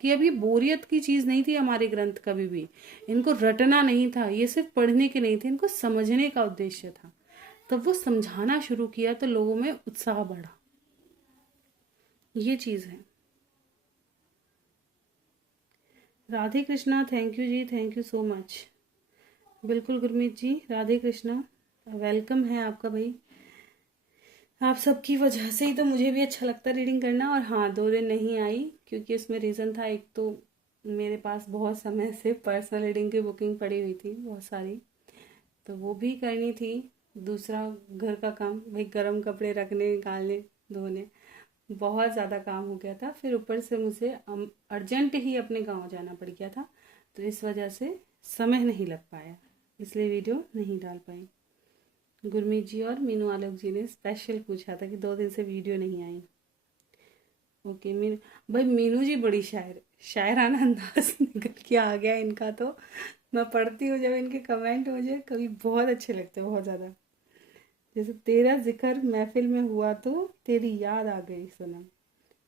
कि अभी बोरियत की चीज़ नहीं थी हमारे ग्रंथ, कभी भी इनको रटना नहीं था, ये सिर्फ पढ़ने के नहीं थे, इनको समझने का उद्देश्य था। तब वो समझाना शुरू किया तो लोगों में उत्साह बढ़ा। ये चीज़ है। राधे कृष्णा, थैंक यू जी, थैंक यू सो मच। बिल्कुल गुरमीत जी, राधे कृष्णा, वेलकम है आपका भाई। आप सबकी वजह से ही तो मुझे भी अच्छा लगता है रीडिंग करना। और हाँ, 2 दिन नहीं आई क्योंकि उसमें रीज़न था, एक तो मेरे पास बहुत समय से पर्सनल रीडिंग की बुकिंग पड़ी हुई थी बहुत सारी, तो वो भी करनी थी। दूसरा घर का काम, भाई गर्म कपड़े रखने, निकालने, धोने, बहुत ज़्यादा काम हो गया था। फिर ऊपर से मुझे अर्जेंट ही अपने गांव जाना पड़ गया था, तो इस वजह से समय नहीं लग पाया, इसलिए वीडियो नहीं डाल पाई। गुरमीत जी और मीनू आलोक जी ने स्पेशल पूछा था कि 2 दिन से वीडियो नहीं आई। ओके मीनू भाई, मीनू जी बड़ी शायराना अंदाज निकल के आ गया इनका। तो मैं पढ़ती हूँ जब इनके कमेंट, मुझे कभी बहुत अच्छे लगते हैं, बहुत ज़्यादा। जैसे तेरा जिक्र महफिल में हुआ तो तेरी याद आ गई सनम,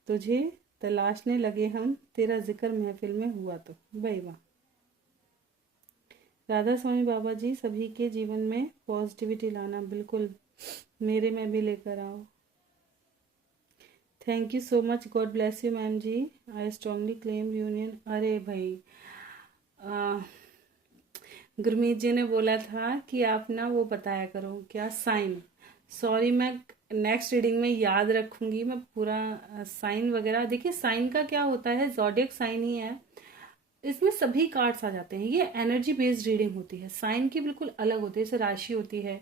तुझे तलाशने लगे हम, तेरा जिक्र महफिल में हुआ तो। भाई वाह। राधा स्वामी बाबा जी, सभी के जीवन में पॉजिटिविटी लाना, बिल्कुल मेरे में भी लेकर आओ। Thank you so much, God bless you ma'am जी। I strongly claim union. अरे भाई, गुरमीत जी ने बोला था कि आप ना वो बताया करो क्या, साइन। सॉरी, मैं नेक्स्ट रीडिंग में याद रखूंगी, मैं पूरा साइन वगैरह। देखिए साइन का क्या होता है, ज़ोडिएक साइन ही है, इसमें सभी कार्ड्स आ जाते हैं। ये एनर्जी बेस्ड रीडिंग होती है, साइन की बिल्कुल अलग होती है। जैसे राशि होती है,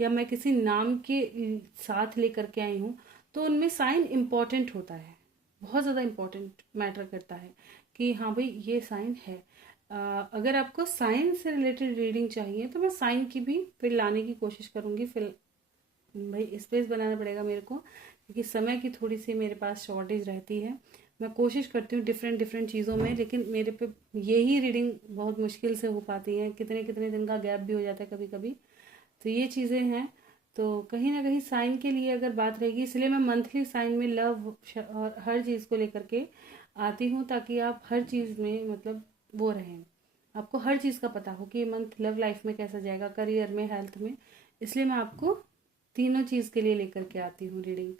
या मैं किसी नाम के साथ लेकर के आई हूँ, तो उनमें साइन इम्पॉर्टेंट होता है, बहुत ज़्यादा इम्पॉर्टेंट मैटर करता है कि हाँ भाई ये साइन है। अगर आपको साइन से रिलेटेड रीडिंग चाहिए तो मैं साइन की भी फिर लाने की कोशिश करूँगी। फिर भाई स्पेस बनाना पड़ेगा मेरे को, क्योंकि समय की थोड़ी सी मेरे पास शॉर्टेज रहती है। मैं कोशिश करती हूँ डिफरेंट डिफरेंट चीज़ों में, लेकिन मेरे पे यही रीडिंग बहुत मुश्किल से हो पाती है, कितने कितने दिन का गैप भी हो जाता है कभी कभी। तो ये चीज़ें हैं। तो कहीं ना कहीं साइन के लिए अगर बात रहेगी, इसलिए मैं मंथली साइन में लव और हर चीज़ को लेकर के आती हूँ, ताकि आप हर चीज़ में मतलब वो रहें, आपको हर चीज़ का पता हो कि ये मंथ लव लाइफ में कैसा जाएगा, करियर में, हेल्थ में। इसलिए मैं आपको तीनों चीज़ के लिए लेकर के आती हूँ रीडिंग,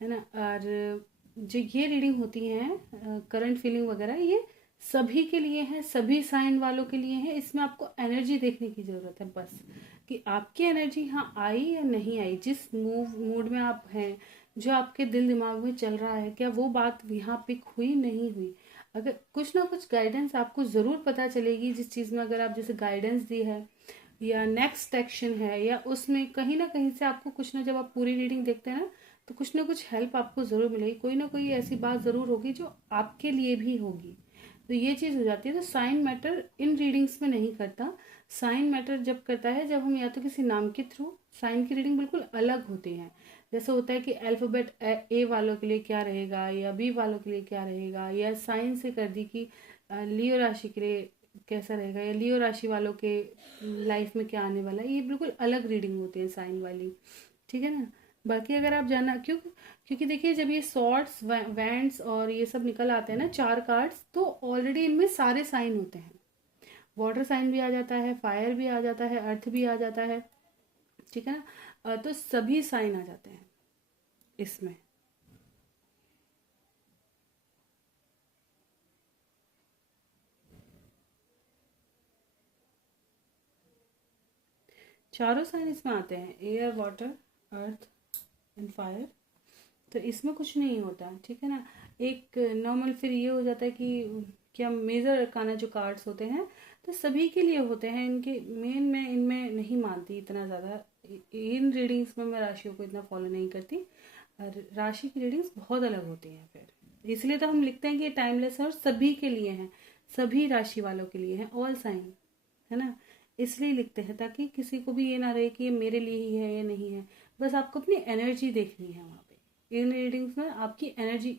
है ना। और जो ये रीडिंग होती हैं करंट फीलिंग वगैरह, ये सभी के लिए है, सभी साइन वालों के लिए है। इसमें आपको एनर्जी देखने की ज़रूरत है बस, कि आपकी एनर्जी यहाँ आई या नहीं आई, जिस मूड में आप हैं, जो आपके दिल दिमाग में चल रहा है, क्या वो बात यहाँ पिक हुई, नहीं हुई। अगर कुछ ना कुछ गाइडेंस आपको ज़रूर पता चलेगी जिस चीज़ में, अगर आप जैसे गाइडेंस दी है या नेक्स्ट एक्शन है, या उसमें कहीं ना कहीं से आपको कुछ ना, जब आप पूरी रीडिंग देखते हैं ना, तो कुछ ना कुछ हेल्प आपको ज़रूर मिलेगी, कोई ना कोई ऐसी बात ज़रूर होगी जो आपके लिए भी होगी। तो ये चीज़ हो जाती है। तो साइन मैटर इन रीडिंग्स में नहीं करता। साइन मैटर जब करता है जब हम या तो किसी नाम के थ्रू, साइन की रीडिंग बिल्कुल अलग होती है। जैसे होता है कि अल्फ़ाबेट ए वालों के लिए क्या रहेगा, या बी वालों के लिए क्या रहेगा, या साइन से कर दी कि लियो राशि के लिए कैसा रहेगा, या लियो राशि वालों के लाइफ में क्या आने वाला है। ये बिल्कुल अलग रीडिंग होती है साइन वाली, ठीक है ना। बाकी अगर आप जानना क्योंकि देखिए, जब ये सॉर्ड्स, वैंड्स और ये सब निकल आते हैं ना 4 कार्ड्स, तो ऑलरेडी इनमें सारे साइन होते हैं। वाटर साइन भी आ जाता है, फायर भी आ जाता है, अर्थ भी आ जाता है, ठीक है ना। तो सभी साइन आ जाते हैं इसमें। चारों साइन इसमें आते हैं, air, water, earth and fire. तो इसमें कुछ नहीं होता, ठीक है ना। एक नॉर्मल फिर ये हो जाता है कि क्या मेजर अरकाना जो कार्ड्स होते हैं तो सभी के लिए होते हैं। इनके मेन मैं इनमें नहीं मानती इतना ज़्यादा, इन रीडिंग्स में मैं राशियों को इतना फॉलो नहीं करती, और राशि की रीडिंग्स बहुत अलग होती हैं फिर। इसलिए तो हम लिखते हैं कि ये टाइमलेस है और सभी के लिए हैं, सभी राशि वालों के लिए हैं, ऑल साइन, है ना। इसलिए लिखते हैं ताकि किसी को भी ये ना रहे कि ये मेरे लिए ही है या नहीं है। बस आपको अपनी एनर्जी देखनी है वहाँ पे। इन रीडिंग्स में आपकी एनर्जी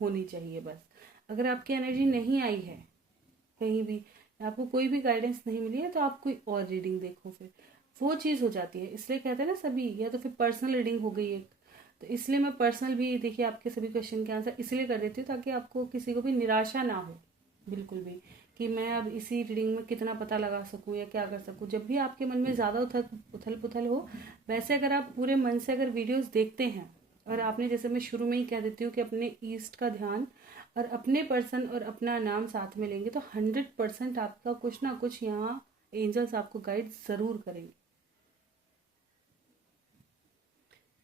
होनी चाहिए बस। अगर आपकी एनर्जी नहीं आई है कहीं भी, आपको कोई भी गाइडेंस नहीं मिली है, तो आप कोई और रीडिंग देखो, फिर वो चीज़ हो जाती है। इसलिए कहते हैं ना सभी, या तो फिर पर्सनल रीडिंग हो गई एक, तो इसलिए मैं पर्सनल भी देखिए आपके सभी क्वेश्चन के आंसर इसलिए कर देती हूँ ताकि आपको किसी को भी निराशा ना हो बिल्कुल भी, कि मैं अब इसी रीडिंग में कितना पता लगा सकूँ या क्या कर सकूँ। जब भी आपके मन में ज़्यादा उथल पुथल हो, वैसे अगर आप पूरे मन से अगर वीडियोस देखते हैं, और आपने, जैसे मैं शुरू में ही कह देती हूँ कि अपने ईस्ट का ध्यान और अपने पर्सन और अपना नाम साथ में लेंगे, तो 100% आपका कुछ ना कुछ यहाँ एंजल्स आपको गाइड ज़रूर करेंगे।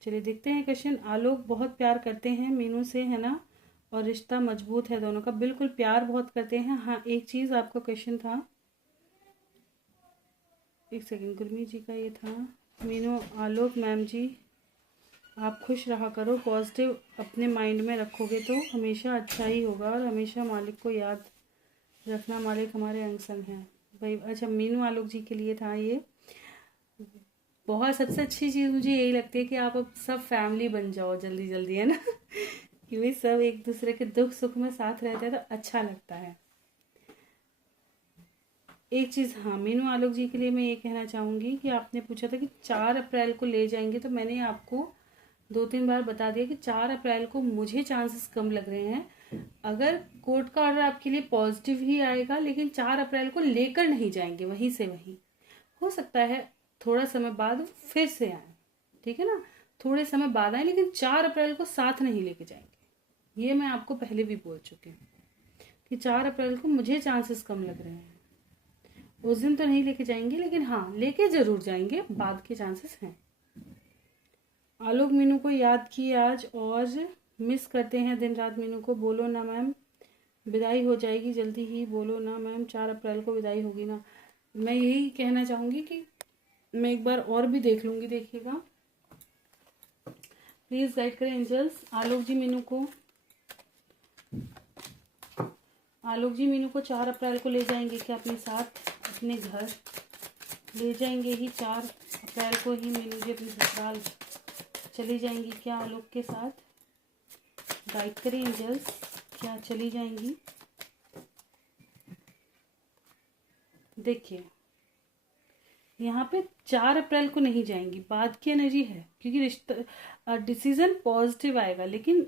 चलिए देखते हैं क्वेश्चन। आलोक बहुत प्यार करते हैं मीनू से, है ना, और रिश्ता मजबूत है दोनों का। बिल्कुल प्यार बहुत करते हैं। हाँ, एक चीज़ आपका क्वेश्चन था, एक सेकंड, गुरमीत जी का ये था। मीनू, आलोक मैम जी, आप खुश रहा करो, पॉजिटिव अपने माइंड में रखोगे तो हमेशा अच्छा ही होगा, और हमेशा मालिक को याद रखना, मालिक हमारे अंग संग हैं भाई। अच्छा, मीनू आलोक जी के लिए था ये। बहुत सबसे अच्छी चीज़ मुझे यही लगती है कि आप अब सब फैमिली बन जाओ जल्दी जल्दी, है ना कि भाई सब एक दूसरे के दुख सुख में साथ रहते हैं तो अच्छा लगता है। एक चीज़, हाँ, मीनू आलोक जी के लिए मैं ये कहना चाहूँगी कि आपने पूछा था कि 4 अप्रैल को ले जाएंगे, तो मैंने आपको 2-3 बार बता दिया कि 4 अप्रैल को मुझे चांसेस कम लग रहे हैं। अगर कोर्ट का ऑर्डर आपके लिए पॉजिटिव ही आएगा, लेकिन 4 अप्रैल को लेकर नहीं जाएंगे वहीं से वहीं। हो सकता है थोड़ा समय बाद फिर से आए, ठीक है ना, थोड़े समय बाद आए, लेकिन 4 अप्रैल को साथ नहीं लेके जाएंगे। ये मैं आपको पहले भी बोल चुकी हूँ कि 4 अप्रैल को मुझे चांसेस कम लग रहे हैं। उस दिन तो नहीं लेके जाएंगे, लेकिन हाँ, लेके जरूर जाएंगे, बाद के चांसेस हैं। आलोक मीनू को याद किए आज और मिस करते हैं दिन रात मीनू को। बोलो ना मैम, विदाई हो जाएगी जल्दी ही, बोलो ना मैम, 4 अप्रैल को विदाई होगी ना। मैं यही कहना चाहूँगी कि मैं एक बार और भी देख लूँगी, देखिएगा प्लीज़, गाइड करें एंजल्स। आलोक जी मीनू को 4 अप्रैल को ले जाएंगे क्या अपने साथ, अपने घर ले जाएंगे ही? 4 अप्रैल को ही मीनू जी अपने ससुराल चली जाएंगी क्या आलोक के साथ? गाइड करें एंजल्स, क्या चली जाएंगी? देखिए यहाँ पे 4 अप्रैल को नहीं जाएंगी, बाद की एनर्जी है, क्योंकि रिश्ता डिसीजन पॉजिटिव आएगा, लेकिन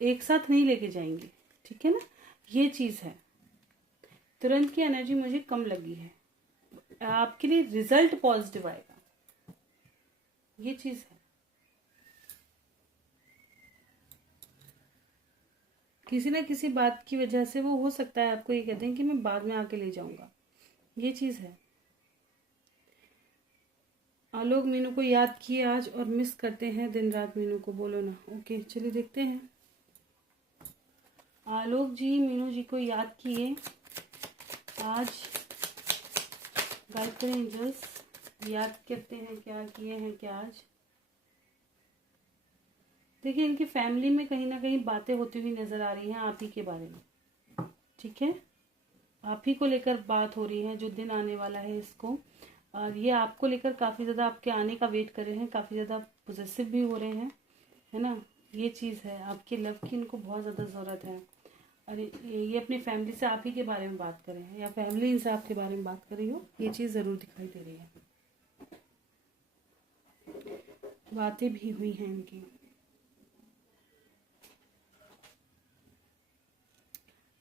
एक साथ नहीं लेके जाएंगी, ठीक है ना, ये चीज़ है। तुरंत की एनर्जी मुझे कम लगी है, आपके लिए रिजल्ट पॉजिटिव आएगा, ये चीज़ है। किसी ना किसी बात की वजह से वो हो सकता है आपको ये कहते हैं कि मैं बाद में आके ले जाऊंगा, ये चीज़ है। आलोक मीनू को याद किए आज और मिस करते हैं दिन रात मीनू को, बोलो ना। ओके, चलिए देखते हैं। आलोक जी मीनू जी को याद किए आज, गाइड करें एंजल्स, याद करते हैं, क्या किए हैं क्या आज? देखिए इनकी फैमिली में कहीं ना कहीं बातें होती हुई नजर आ रही हैं आप ही के बारे में, ठीक है, आप ही को लेकर बात हो रही है, जो दिन आने वाला है इसको, और ये आपको लेकर काफ़ी ज़्यादा आपके आने का वेट कर रहे हैं, काफ़ी ज़्यादा पॉजेसिव भी हो रहे हैं, है ना, ये चीज़ है। आपके लव की इनको बहुत ज़्यादा ज़रूरत है। अरे ये अपनी फैमिली से आप ही के बारे में बात कर रहे हैं, या फैमिली इनसे आपके बारे में बात कर रही हो, ये चीज़ ज़रूर दिखाई दे रही है। बातें भी हुई हैं इनकी।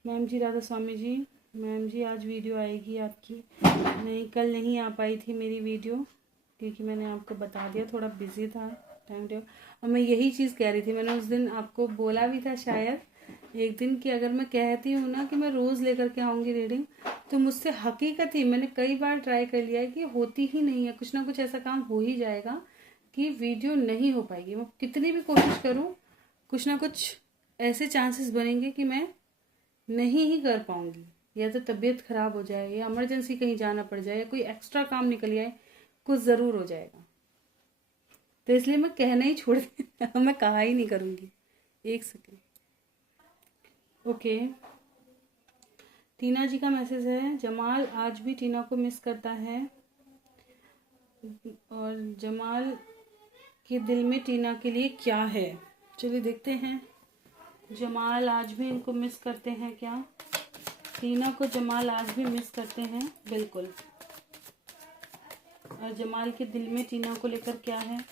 मैम जी, राधा स्वामी जी, मैम जी आज वीडियो आएगी आपकी? नहीं, कल नहीं आ पाई थी मेरी वीडियो, क्योंकि मैंने आपको बता दिया थोड़ा बिजी था टाइम टेबल। और मैं यही चीज़ कह रही थी, मैंने उस दिन आपको बोला भी था शायद एक दिन कि अगर मैं कहती हूँ ना कि मैं रोज़ लेकर के आऊँगी रीडिंग, तो मुझसे हकीकत ही, मैंने कई बार ट्राई कर लिया है कि होती ही नहीं है, कुछ ना कुछ ऐसा काम हो ही जाएगा कि वीडियो नहीं हो पाएगी। मैं कितनी भी कोशिश करूँ, कुछ ना कुछ ऐसे चांसेस बनेंगे कि मैं नहीं ही कर पाऊंगी, या तो तबीयत खराब हो जाए, या इमरजेंसी कहीं जाना पड़ जाए, या कोई एक्स्ट्रा काम निकल जाए, कुछ ज़रूर हो जाएगा। तो इसलिए मैं कहना ही छोड़ दिया मैं कहा ही नहीं करूँगी। एक सेकेंड, ओके। टीना जी का मैसेज है, जमाल आज भी टीना को मिस करता है, और जमाल के दिल में टीना के लिए क्या है? चलिए देखते हैं। जमाल आज भी इनको मिस करते हैं क्या? टीना को जमाल आज भी मिस करते हैं, बिल्कुल। और जमाल के दिल में टीना को लेकर क्या है?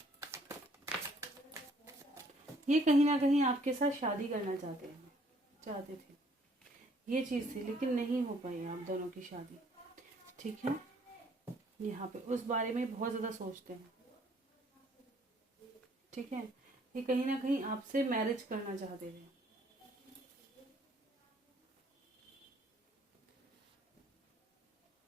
ये कहीं ना कहीं आपके साथ शादी करना चाहते थे, ये चीज़ थी, लेकिन नहीं हो पाई आप दोनों की शादी। ठीक है, यहाँ पे उस बारे में बहुत ज़्यादा सोचते हैं। ठीक है, ये कहीं ना कहीं आपसे मैरिज करना चाहते थे।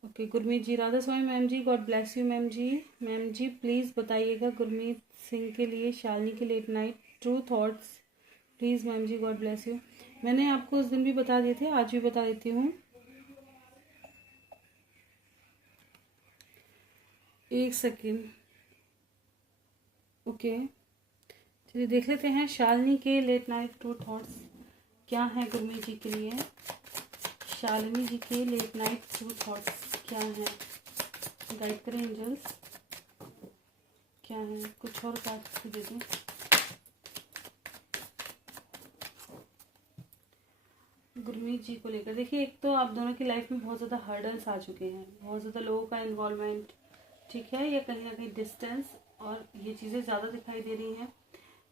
Okay, Gurmeet ji, Radha Swami ma'am ji, God bless you ma'am ji. Ma'am ji please बताइएगा गुरमीत सिंह के लिए, शालिनी के late night true thoughts please ma'am ji, God bless you. मैंने आपको उस दिन भी बता दिए थे, आज भी बता देती हूँ। एक सेकेंड, ओके चलिए देख लेते हैं शालिनी के लेट नाइट ट्रू थॉट्स क्या है गुरमीत जी के लिए। शालिनी जी के लेट नाइट ट्रू थॉट्स क्या है? गाइड करें एंजल्स, क्या है? कुछ और कार्ड दे दें। गुरमीत जी को लेकर देखिए, एक तो आप दोनों की लाइफ में बहुत ज़्यादा हर्डल्स आ चुके हैं, बहुत ज़्यादा लोगों का इन्वॉल्वमेंट, ठीक है, या कहीं ना कहीं डिस्टेंस, और ये चीज़ें ज़्यादा दिखाई दे रही हैं।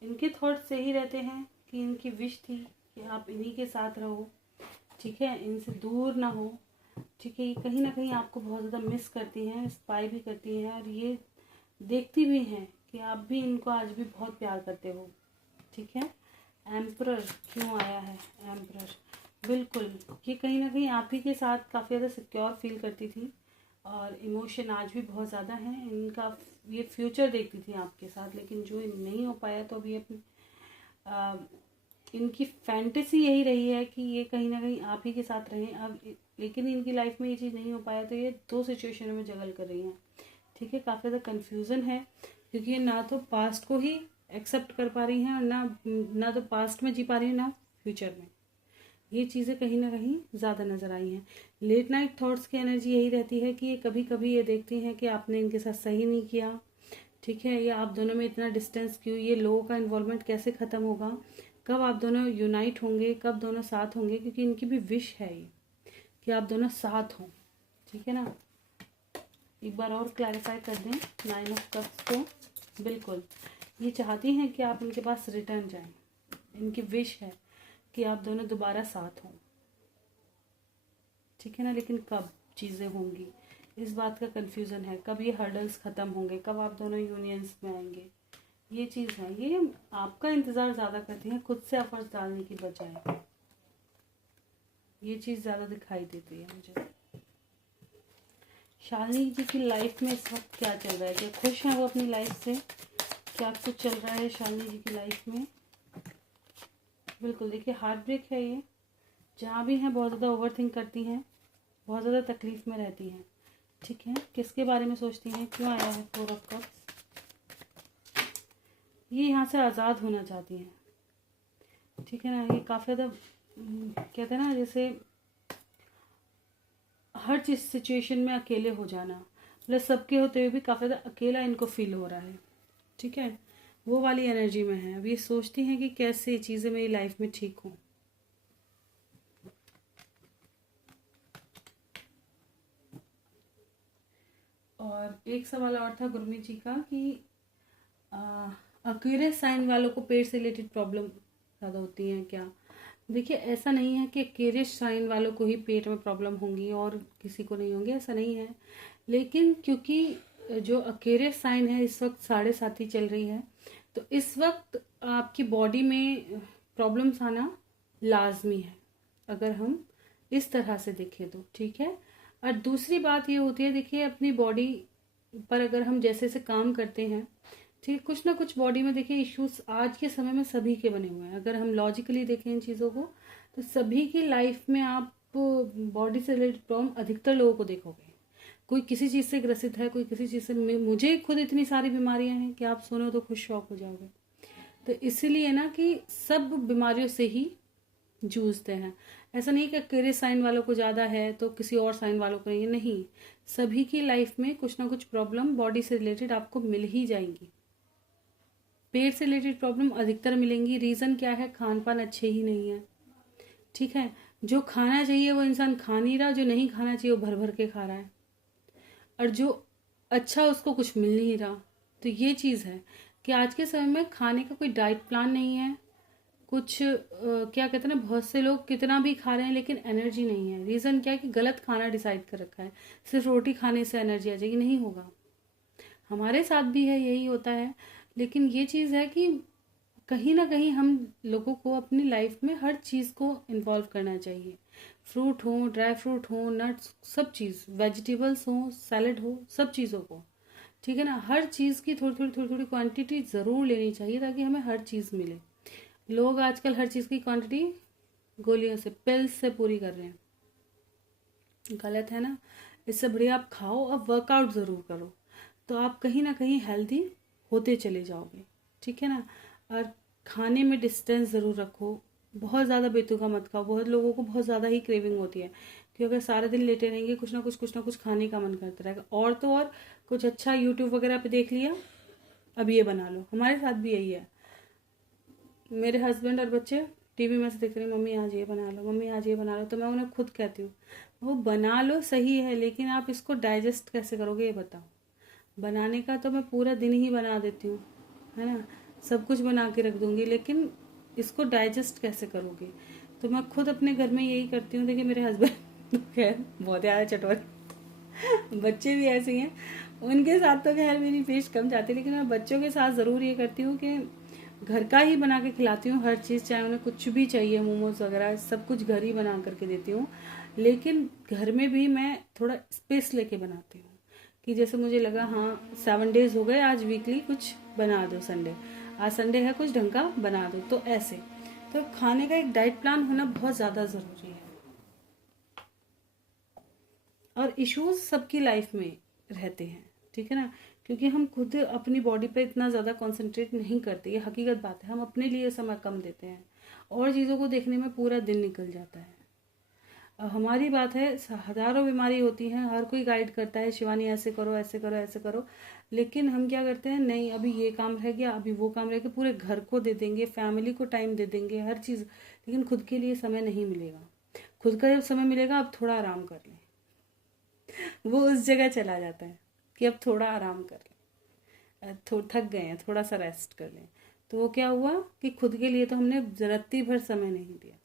इनके थॉट्स यही रहते हैं कि इनकी विश थी कि आप इन्हीं के साथ रहो, ठीक है, इनसे दूर ना हो। ठीक है, ये कहीं ना कहीं आपको बहुत ज़्यादा मिस करती हैं, स्पाई भी करती हैं, और ये देखती भी हैं कि आप भी इनको आज भी बहुत प्यार करते हो। ठीक है, एम्परर क्यों आया है? एम्परर, बिल्कुल, ये कहीं ना कहीं आप ही के साथ काफ़ी ज़्यादा सिक्योर फील करती थी, और इमोशन आज भी बहुत ज़्यादा हैं इनका। ये फ्यूचर देखती थी आपके साथ, लेकिन जो नहीं हो पाया, तो अभी अपनी इनकी फैंटेसी यही रही है कि ये कहीं ना कहीं आप ही के साथ रहें अब, लेकिन इनकी लाइफ में ये चीज़ नहीं हो पाया, तो ये दो सिचुएशन में जगल कर रही हैं। ठीक है, काफ़ी ज़्यादा कन्फ्यूज़न है, क्योंकि ये ना तो पास्ट को ही एक्सेप्ट कर पा रही हैं, और ना तो पास्ट में जी पा रही हैं, ना फ्यूचर में। ये चीज़ें कहीं ना कहीं ज़्यादा नज़र आई हैं। लेट नाइट थॉट्स की एनर्जी यही रहती है कि ये कभी कभी ये देखती हैं कि आपने इनके साथ सही नहीं किया, ठीक है, या आप दोनों में इतना डिस्टेंस क्यों, ये लोगों का इन्वॉल्वमेंट कैसे ख़त्म होगा, कब आप दोनों यूनाइट होंगे, कब दोनों साथ होंगे, क्योंकि इनकी भी विश है ये कि आप दोनों साथ हों। ठीक है ना, एक बार और क्लैरिफाई कर दें 9 ऑफ कप्स को। बिल्कुल, ये चाहती हैं कि आप इनके पास रिटर्न जाएं, इनकी विश है कि आप दोनों दोबारा साथ हों। ठीक है ना, लेकिन कब चीज़ें होंगी, इस बात का कन्फ्यूज़न है, कब ये हर्डल्स ख़त्म होंगे, कब आप दोनों यूनियंस में आएंगे, ये चीज़ है। ये आपका इंतज़ार ज़्यादा करती हैं, खुद से एफर्ट्स डालने की बजाय, ये चीज़ ज़्यादा दिखाई देती है मुझे। शालिनी जी की लाइफ में इस वक्त क्या चल रहा है? क्या खुश हैं वो अपनी लाइफ से? क्या कुछ चल रहा है शालिनी जी की लाइफ में? बिल्कुल, देखिए हार्ट ब्रेक है ये, जहाँ भी हैं बहुत ज़्यादा ओवर थिंक करती हैं, बहुत ज़्यादा तकलीफ़ में रहती हैं। ठीक है, किसके बारे में सोचती हैं? क्यों आया है 4 ऑफ कप्स? ये यहाँ से आज़ाद होना चाहती हैं। ठीक है ना, ये काफ़ी ज़्यादा कहते हैं ना, जैसे हर चीज़ सिचुएशन में अकेले हो जाना, मतलब सबके होते हुए भी काफ़ी ज़्यादा अकेला इनको फील हो रहा है। ठीक है, वो वाली एनर्जी में है। अब ये सोचती हैं कि कैसे चीज़ें मेरी लाइफ में ठीक हों। और एक सवाल और था गुरमीत जी का कि एक्वेरियस साइन वालों को पेट से रिलेटेड प्रॉब्लम ज़्यादा होती हैं क्या? देखिए, ऐसा नहीं है कि एक्वेरियस साइन वालों को ही पेट में प्रॉब्लम होंगी और किसी को नहीं होंगी, ऐसा नहीं है। लेकिन क्योंकि जो एक्वेरियस साइन है इस वक्त 7.5 चल रही है, तो इस वक्त आपकी बॉडी में प्रॉब्लम्स आना लाजमी है, अगर हम इस तरह से देखें तो। ठीक है, और दूसरी बात ये होती है, देखिए अपनी बॉडी पर अगर हम जैसे जैसे काम करते हैं, ठीक है, कुछ ना कुछ बॉडी में देखिए इश्यूज आज के समय में सभी के बने हुए हैं। अगर हम लॉजिकली देखें इन चीज़ों को, तो सभी की लाइफ में आप बॉडी से रिलेटेड प्रॉब्लम अधिकतर लोगों को देखोगे। कोई किसी चीज़ से ग्रसित है, कोई किसी चीज़ से, मुझे खुद इतनी सारी बीमारियां हैं कि आप सुनो तो खुद शॉक हो जाओगे। तो इसीलिए ना कि सब बीमारियों से ही जूझते हैं। ऐसा नहीं कि अकेले साइन वालों को ज़्यादा है तो किसी और साइन वालों को नहीं, सभी की लाइफ में कुछ ना कुछ प्रॉब्लम बॉडी से रिलेटेड आपको मिल ही जाएंगी। पेट से रिलेटेड प्रॉब्लम अधिकतर मिलेंगी। रीज़न क्या है? खान पान अच्छे ही नहीं है, ठीक है। जो खाना चाहिए वो इंसान खा नहीं रहा, जो नहीं खाना चाहिए वो भर भर के खा रहा है, और जो अच्छा उसको कुछ मिल नहीं रहा। तो ये चीज़ है कि आज के समय में खाने का कोई डाइट प्लान नहीं है। कुछ क्या कहते हैं ना, बहुत से लोग कितना भी खा रहे हैं लेकिन एनर्जी नहीं है। रीज़न क्या है कि गलत खाना डिसाइड कर रखा है, सिर्फ रोटी खाने से एनर्जी आ जाएगी, नहीं होगा। हमारे साथ भी है, यही होता है। लेकिन ये चीज़ है कि कहीं ना कहीं हम लोगों को अपनी लाइफ में हर चीज़ को इन्वॉल्व करना चाहिए। फ्रूट हो, ड्राई फ्रूट हो, नट्स, सब चीज़, वेजिटेबल्स हो, सैलड हो, सब चीज़ों को, ठीक है ना। हर चीज़ की थोड़ी थोड़ी क्वांटिटी ज़रूर लेनी चाहिए ताकि हमें हर चीज़ मिले। लोग आजकल हर चीज़ की क्वांटिटी गोलियों से, पिल्स से पूरी कर रहे हैं, गलत है ना। इससे बढ़िया आप खाओ, अब वर्कआउट ज़रूर करो, तो आप कहीं ना कहीं हेल्दी होते चले जाओगे, ठीक है ना। और खाने में डिस्टेंस ज़रूर रखो, बहुत ज़्यादा बेतुका मत खाओ। बहुत लोगों को बहुत ज़्यादा ही क्रेविंग होती है कि अगर सारे दिन लेटे रहेंगे कुछ ना कुछ खाने का मन करता रहेगा। और तो और कुछ अच्छा यूट्यूब वगैरह पे देख लिया, अब ये बना लो। हमारे साथ भी यही है, मेरे हस्बैंड और बच्चे टीवी में से देख रहे हैं, मम्मी आज ये बना लो, मम्मी आज ये बना लो। तो मैं उन्हें खुद कहती हूँ वो बना लो सही है, लेकिन आप इसको डाइजेस्ट कैसे करोगे ये बताओ। बनाने का तो मैं पूरा दिन ही बना देती हूँ, है ना, सब कुछ बना के रख दूंगी, लेकिन इसको डाइजेस्ट कैसे करोगे। तो मैं खुद अपने घर में यही करती हूँ। देखिए मेरे हस्बैंड खैर बहुत ज़्यादा चटोर, बच्चे भी ऐसे ही हैं, उनके साथ तो खैर मेरी पेश कम जाती है, लेकिन मैं बच्चों के साथ ज़रूर ये करती हूँ कि घर का ही बना के खिलाती हूँ हर चीज़। चाहे उन्हें कुछ भी चाहिए, मोमोज वगैरह सब कुछ घर ही बना करके देती हूँ। लेकिन घर में भी मैं थोड़ा स्पेस लेके बनाती हूँ कि जैसे मुझे लगा हाँ 7 डेज हो गए, आज वीकली कुछ बना दो, संडे, आज संडे है कुछ ढंग का बना दो। तो ऐसे तो खाने का एक डाइट प्लान होना बहुत ज़्यादा ज़रूरी है। और इश्यूज सबकी लाइफ में रहते हैं, ठीक है ना, क्योंकि हम खुद अपनी बॉडी पे इतना ज़्यादा कंसंट्रेट नहीं करते, ये हकीकत बात है। हम अपने लिए समय कम देते हैं और चीज़ों को देखने में पूरा दिन निकल जाता है। अब हमारी बात है, हज़ारों बीमारी होती हैं, हर कोई गाइड करता है शिवानी ऐसे करो ऐसे करो ऐसे करो, लेकिन हम क्या करते हैं, नहीं अभी ये काम रह गया, अभी वो काम रह गया, पूरे घर को दे देंगे, फैमिली को टाइम दे देंगे, हर चीज़, लेकिन खुद के लिए समय नहीं मिलेगा। खुद का जब समय मिलेगा अब थोड़ा आराम कर लें, वो उस जगह चला जाता है कि अब थोड़ा आराम कर लें, थक गए हैं, थोड़ा सा रेस्ट कर लें। तो वो क्या हुआ कि खुद के लिए तो हमने रत्ती भर समय नहीं दिया।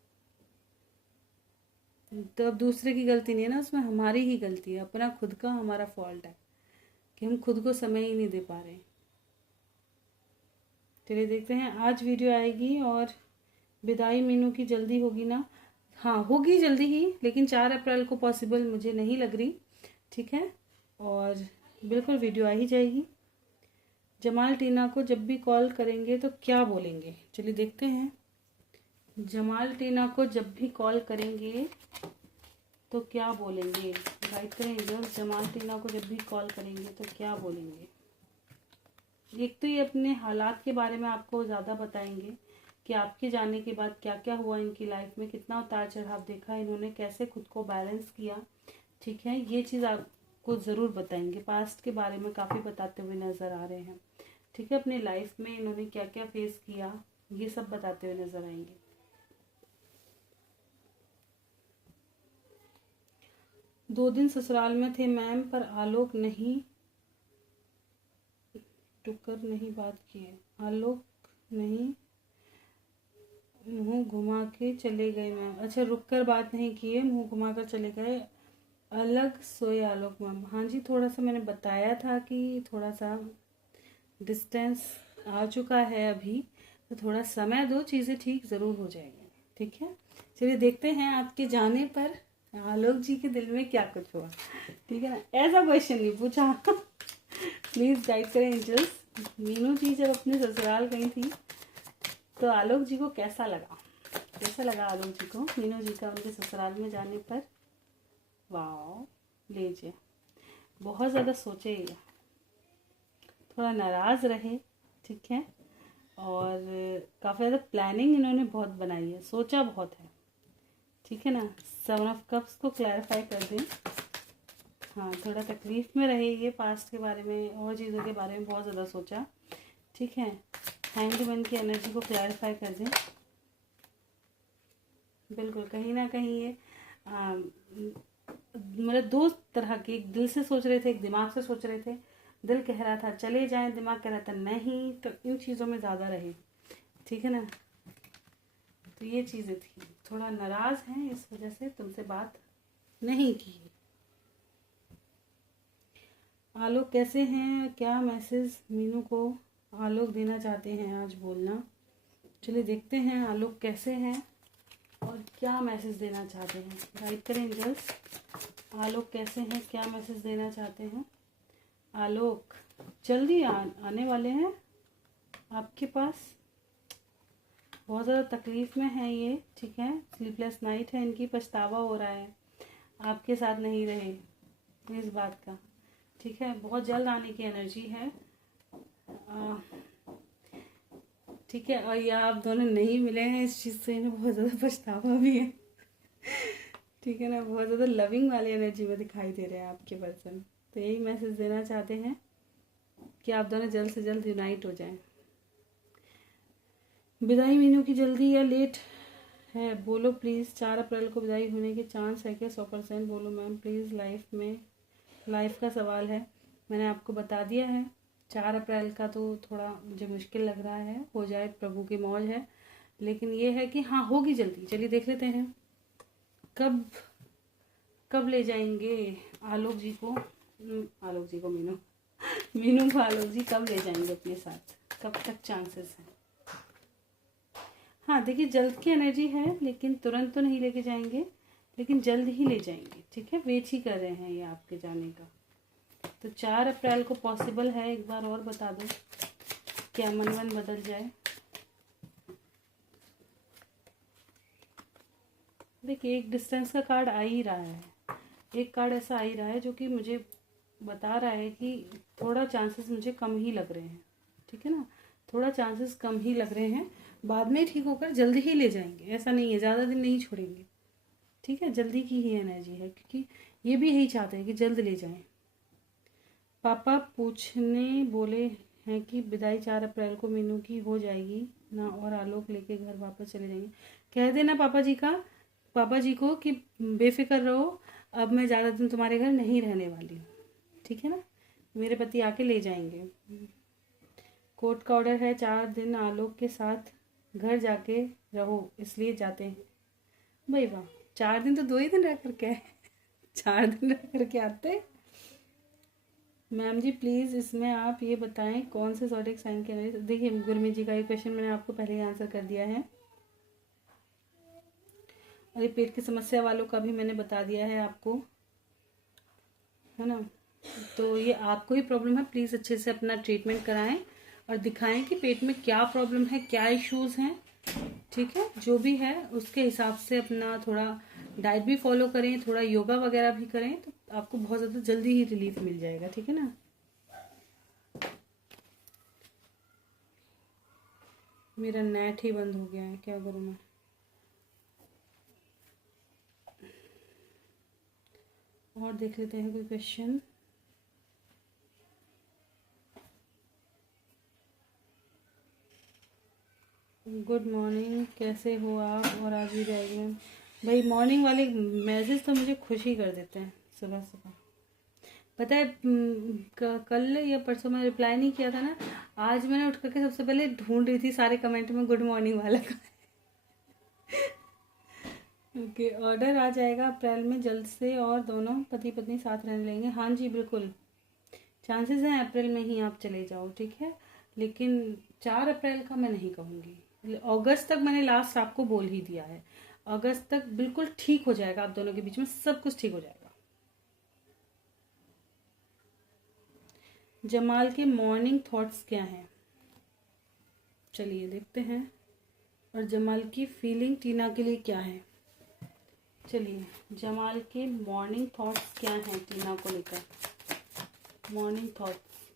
तो अब दूसरे की गलती नहीं है ना, उसमें हमारी ही गलती है, अपना खुद का हमारा फॉल्ट है कि हम खुद को समय ही नहीं दे पा रहे। चलिए देखते हैं, आज वीडियो आएगी और विदाई मीनू की जल्दी होगी ना? हाँ होगी जल्दी ही, लेकिन 4 अप्रैल को पॉसिबल मुझे नहीं लग रही, ठीक है। और बिल्कुल वीडियो आ ही जाएगी। जमाल टीना को जब भी कॉल करेंगे तो क्या बोलेंगे, चलिए देखते हैं। जमाल टीना को जब भी कॉल करेंगे तो क्या बोलेंगे, गाइड करेंगे। और जमाल टीना को जब भी कॉल करेंगे तो क्या बोलेंगे। एक तो ये अपने हालात के बारे में आपको ज़्यादा बताएंगे कि आपके जाने के बाद क्या क्या हुआ इनकी लाइफ में, कितना उतार चढ़ाव देखा इन्होंने, कैसे खुद को बैलेंस किया, ठीक है। ये चीज़ आपको ज़रूर बताएंगे। पास्ट के बारे में काफ़ी बताते हुए नज़र आ रहे हैं, ठीक है। अपनी लाइफ में इन्होंने क्या क्या फेस किया ये सब बताते हुए नज़र आएंगे। दो दिन ससुराल में थे मैम, पर आलोक नहीं टुकर नहीं बात किए, आलोक नहीं मुंह घुमा के चले गए मैम। अच्छा, रुक कर बात नहीं किए, मुंह घुमा कर चले गए, अलग सोए आलोक मैम। हाँ जी, थोड़ा सा मैंने बताया था कि थोड़ा सा डिस्टेंस आ चुका है अभी, तो थोड़ा समय दो, चीज़ें ठीक ज़रूर हो जाएंगी, ठीक है। चलिए देखते हैं आपके जाने पर आलोक जी के दिल में क्या कुछ हुआ, ठीक है ना। ऐसा क्वेश्चन नहीं पूछा प्लीज़ गाइड करें एंजल्स। मीनू जी जब अपने ससुराल गई थी तो आलोक जी को कैसा लगा, कैसा लगा आलोक जी को मीनू जी का उनके ससुराल में जाने पर? वाह, लीजिए, बहुत ज़्यादा सोचे, थोड़ा नाराज़ रहे, ठीक है। और काफ़ी ज़्यादा प्लानिंग इन्होंने बहुत बनाई है, सोचा बहुत है, ठीक है ना। 7 ऑफ कप्स को क्लैरिफाई कर दें। हाँ, थोड़ा तकलीफ़ में रहे ये, पास्ट के बारे में और चीज़ों के बारे में बहुत ज़्यादा सोचा, ठीक है। हैंग्ड मैन की एनर्जी को क्लैरिफाई कर दें। बिल्कुल, कहीं ना कहीं ये मतलब दो तरह के, एक दिल से सोच रहे थे, एक दिमाग से सोच रहे थे। दिल कह रहा था चले जाएं, दिमाग कह रहा था नहीं, तो इन चीज़ों में ज़्यादा रहे, ठीक है ना। तो ये चीज़ें थी, थोड़ा नाराज़ हैं इस वजह से तुमसे बात नहीं की। आलोक कैसे हैं, क्या मैसेज मीनू को आलोक देना चाहते हैं आज, बोलना। चलिए देखते हैं आलोक कैसे हैं और क्या मैसेज देना चाहते हैं। गाइड करें एंजल्स, आलोक कैसे हैं, क्या मैसेज देना चाहते हैं। आलोक जल्दी आने वाले हैं आपके पास। बहुत ज़्यादा तकलीफ़ में है ये, ठीक है। स्लीपलेस नाइट है इनकी, पछतावा हो रहा है आपके साथ नहीं रहे इस बात का, ठीक है। बहुत जल्द आने की एनर्जी है, ठीक है। और या आप दोनों नहीं मिले हैं इस चीज़ से, इन्हें बहुत ज़्यादा पछतावा भी है, ठीक है ना। बहुत ज़्यादा लविंग वाली एनर्जी में दिखाई दे रहे हैं आपके पर्सन। तो यही मैसेज देना चाहते हैं कि आप दोनों जल्द से जल्द यूनाइट हो जाएं। विदाई मीनू की जल्दी या लेट है, बोलो प्लीज़। 4 अप्रैल को विदाई होने के चांस है क्या? 100% बोलो मैम प्लीज़। लाइफ का सवाल है, मैंने आपको बता दिया है। 4 अप्रैल का तो थोड़ा मुझे मुश्किल लग रहा है, हो जाए प्रभु की मौज है, लेकिन ये है कि हाँ होगी जल्दी। चलिए देख लेते हैं कब ले जाएंगे आलोक जी को मीनू को आलोक जी कब ले जाएंगे अपने साथ, कब तक चांसेस हैं? हाँ देखिए, जल्द की एनर्जी है, लेकिन तुरंत तो नहीं लेके जाएंगे, लेकिन जल्द ही ले जाएंगे, ठीक है। वेट ही कर रहे हैं ये आपके जाने का। तो 4 अप्रैल को पॉसिबल है, एक बार और बता दो, क्या मन बदल जाए। देखिए एक डिस्टेंस का कार्ड आ ही रहा है, एक कार्ड ऐसा आ ही रहा है जो कि मुझे बता रहा है कि थोड़ा चांसेस मुझे कम ही लग रहे हैं, ठीक है ना। थोड़ा चांसेस कम ही लग रहे हैं, बाद में ठीक होकर जल्दी ही ले जाएंगे, ऐसा नहीं है, ज़्यादा दिन नहीं छोड़ेंगे, ठीक है। जल्दी की ही एनर्जी है, क्योंकि ये भी यही चाहते हैं कि जल्द ले जाएं। पापा पूछने बोले हैं कि विदाई 4 अप्रैल को मीनू की हो जाएगी ना, और आलोक लेके घर वापस चले जाएंगे। कह देना पापा जी को कि बेफिक्र रहो, अब मैं ज़्यादा दिन तुम्हारे घर नहीं रहने वाली हूँ, ठीक है ना। मेरे पति आके ले जाएंगे। कोर्ट का ऑर्डर है 4 दिन आलोक के साथ घर जाके रहो, इसलिए जाते हैं। भाई वाह, 4 दिन तो 2 ही दिन रह करके आए 4 दिन रह करके आते। मैम जी प्लीज़ इसमें आप ये बताएं कौन से ज़ोडिएक साइन के एनर्जी। देखिए गुरमीत जी का ये क्वेश्चन मैंने आपको पहले ही आंसर कर दिया है, और ये पेट की समस्या वालों का भी मैंने बता दिया है आपको, है ना। तो ये आपको ही प्रॉब्लम है, प्लीज़ अच्छे से अपना ट्रीटमेंट कराएं और दिखाएं कि पेट में क्या प्रॉब्लम है, क्या इश्यूज़ हैं, ठीक है। जो भी है उसके हिसाब से अपना थोड़ा डाइट भी फॉलो करें, थोड़ा योगा वगैरह भी करें, तो आपको बहुत ज़्यादा जल्दी ही रिलीफ मिल जाएगा, ठीक है ना। मेरा नेट ही बंद हो गया है, क्या करूँ मैं। और देख लेते हैं कोई क्वेश्चन। गुड मॉर्निंग, कैसे हो आप, और आज भी जाएगी भाई। मॉर्निंग वाले मैसेज तो मुझे खुश ही कर देते हैं सुबह सुबह। पता है कल या परसों मैंने रिप्लाई नहीं किया था ना, आज मैंने उठ करके सबसे पहले ढूंढ रही थी सारे कमेंट में गुड मॉर्निंग वाला ओके ऑर्डर आ जाएगा अप्रैल में जल्द से, और दोनों पति पत्नी साथ रहने लेंगे। हाँ जी बिल्कुल, चांसेस हैं अप्रैल में ही आप चले जाओ, ठीक है। लेकिन 4 अप्रैल का मैं नहीं कहूँगी, अगस्त तक मैंने लास्ट आपको बोल ही दिया है। अगस्त तक बिल्कुल ठीक हो जाएगा, आप दोनों के बीच में सब कुछ ठीक हो जाएगा। जमाल के मॉर्निंग थॉट्स क्या हैं, चलिए देखते हैं। और जमाल की फीलिंग टीना के लिए क्या है, चलिए। जमाल के मॉर्निंग थॉट्स क्या हैं टीना को लेकर। मॉर्निंग थॉट्स,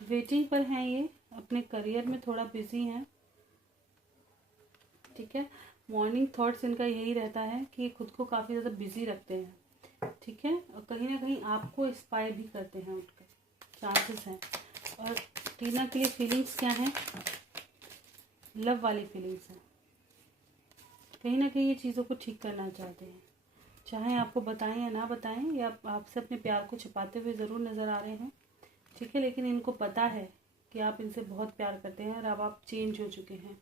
वेटिंग पर हैं ये, अपने करियर में थोड़ा बिजी हैं, ठीक है। मॉर्निंग थॉट्स इनका यही रहता है कि ये खुद को काफ़ी ज़्यादा बिजी रखते हैं, ठीक है। और कहीं ना कहीं आपको इंस्पायर भी करते हैं, उनका चांसेस हैं। और टीना के लिए फीलिंग्स क्या हैं? लव वाली फीलिंग्स हैं। कहीं ना कहीं ये चीज़ों को ठीक करना चाहते हैं, चाहे आपको बताएं या ना बताएं, या आपसे अपने प्यार को छिपाते हुए ज़रूर नज़र आ रहे हैं, ठीक है। लेकिन इनको पता है कि आप इनसे बहुत प्यार करते हैं और अब आप चेंज हो चुके हैं,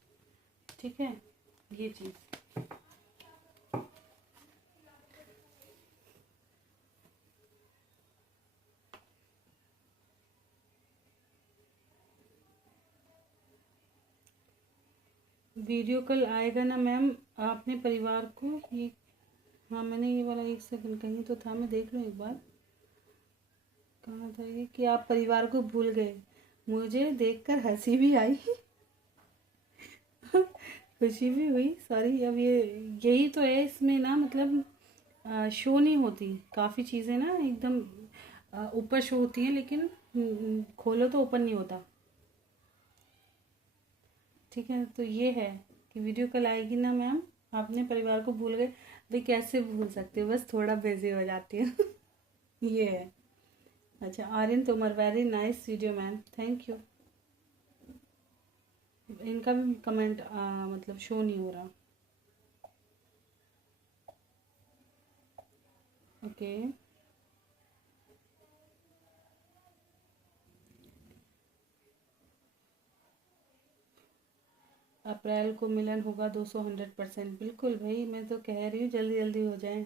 ठीक है। ये चीज़ वीडियो कल आएगा ना मैम? आपने परिवार को ये, हाँ मैंने ये वाला 1 सेकंड कहीं तो था, मैं देख लूँ एक बार, कहाँ था ये कि आप परिवार को भूल गए। मुझे देखकर हंसी भी आई खुशी भी हुई, सॉरी। अब ये यही तो है इसमें ना, मतलब शो नहीं होती काफ़ी चीज़ें ना, एकदम ऊपर शो होती हैं, लेकिन खोलो तो ओपन नहीं होता, ठीक है। तो ये है कि वीडियो कल आएगी ना मैम, आपने परिवार को भूल गए। भाई कैसे भूल सकते हो, बस थोड़ा बिजी हो जाती हूँ ये है। अच्छा, Aryan Tomar, very nice video ma'am, thank you. इनका भी कमेंट मतलब शो नहीं हो रहा। ओके, अप्रैल को मिलन होगा 200, 100%। बिल्कुल भाई, मैं तो कह रही हूँ जल्दी जल्दी हो जाए,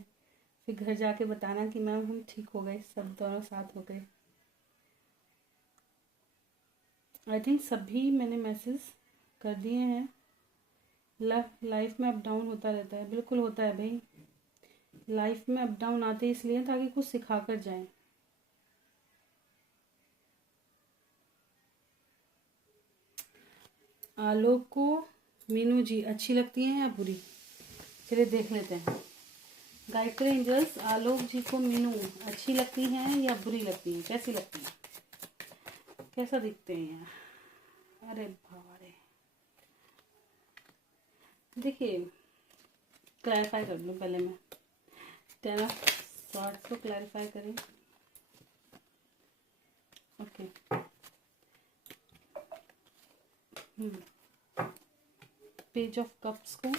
फिर घर जाके बताना कि मैम हम ठीक हो गए, सब दोनों साथ हो गए। आई थिंक सभी मैंने मैसेज कर दिए हैं। लाइफ में अप डाउन होता रहता है, बिल्कुल होता है भाई, लाइफ में अप डाउन आते इसलिए ताकि कुछ सिखा कर जाए। आलोक को मीनू जी अच्छी लगती हैं या बुरी? चलिए देख लेते हैं। गायत्री एंजल्स, आलोक जी को मीनू अच्छी लगती हैं या बुरी लगती हैं, कैसी लगती हैं, कैसा दिखते हैं? अरे भारे, देखिए क्लैरिफाई कर लूँ पहले मैं, 10 ऑफ सॉर्ड्स को क्लैरिफाई करें। ओके, पेज ऑफ कप्स को,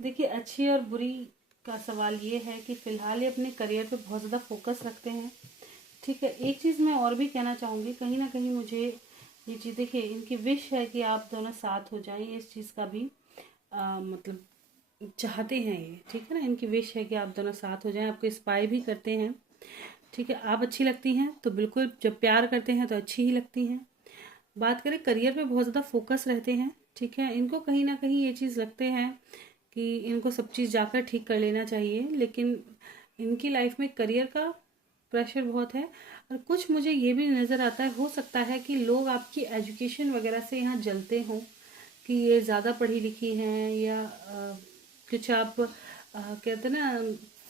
देखिए अच्छी और बुरी का सवाल ये है कि फ़िलहाल ये अपने करियर पे बहुत ज़्यादा फोकस रखते हैं, ठीक है। एक चीज़ मैं और भी कहना चाहूँगी, कहीं ना कहीं मुझे ये चीज़, देखिए इनकी विश है कि आप दोनों साथ हो जाएं, इस चीज़ का भी मतलब चाहते हैं ये, ठीक है ना। इनकी विश है कि आप दोनों साथ हो जाएं, आपको इंस्पायर भी करते हैं, ठीक है। आप अच्छी लगती हैं तो बिल्कुल, जब प्यार करते हैं तो अच्छी ही लगती हैं। बात करें करियर पे बहुत ज़्यादा फोकस रहते हैं, ठीक है। इनको कहीं ना कहीं ये चीज़ लगते हैं कि इनको सब चीज़ जाकर ठीक कर लेना चाहिए, लेकिन इनकी लाइफ में करियर का प्रेशर बहुत है। और कुछ मुझे ये भी नज़र आता है, हो सकता है कि लोग आपकी एजुकेशन वगैरह से यहाँ जलते हों कि ये ज़्यादा पढ़ी लिखी हैं, या कुछ आप कहते हैं ना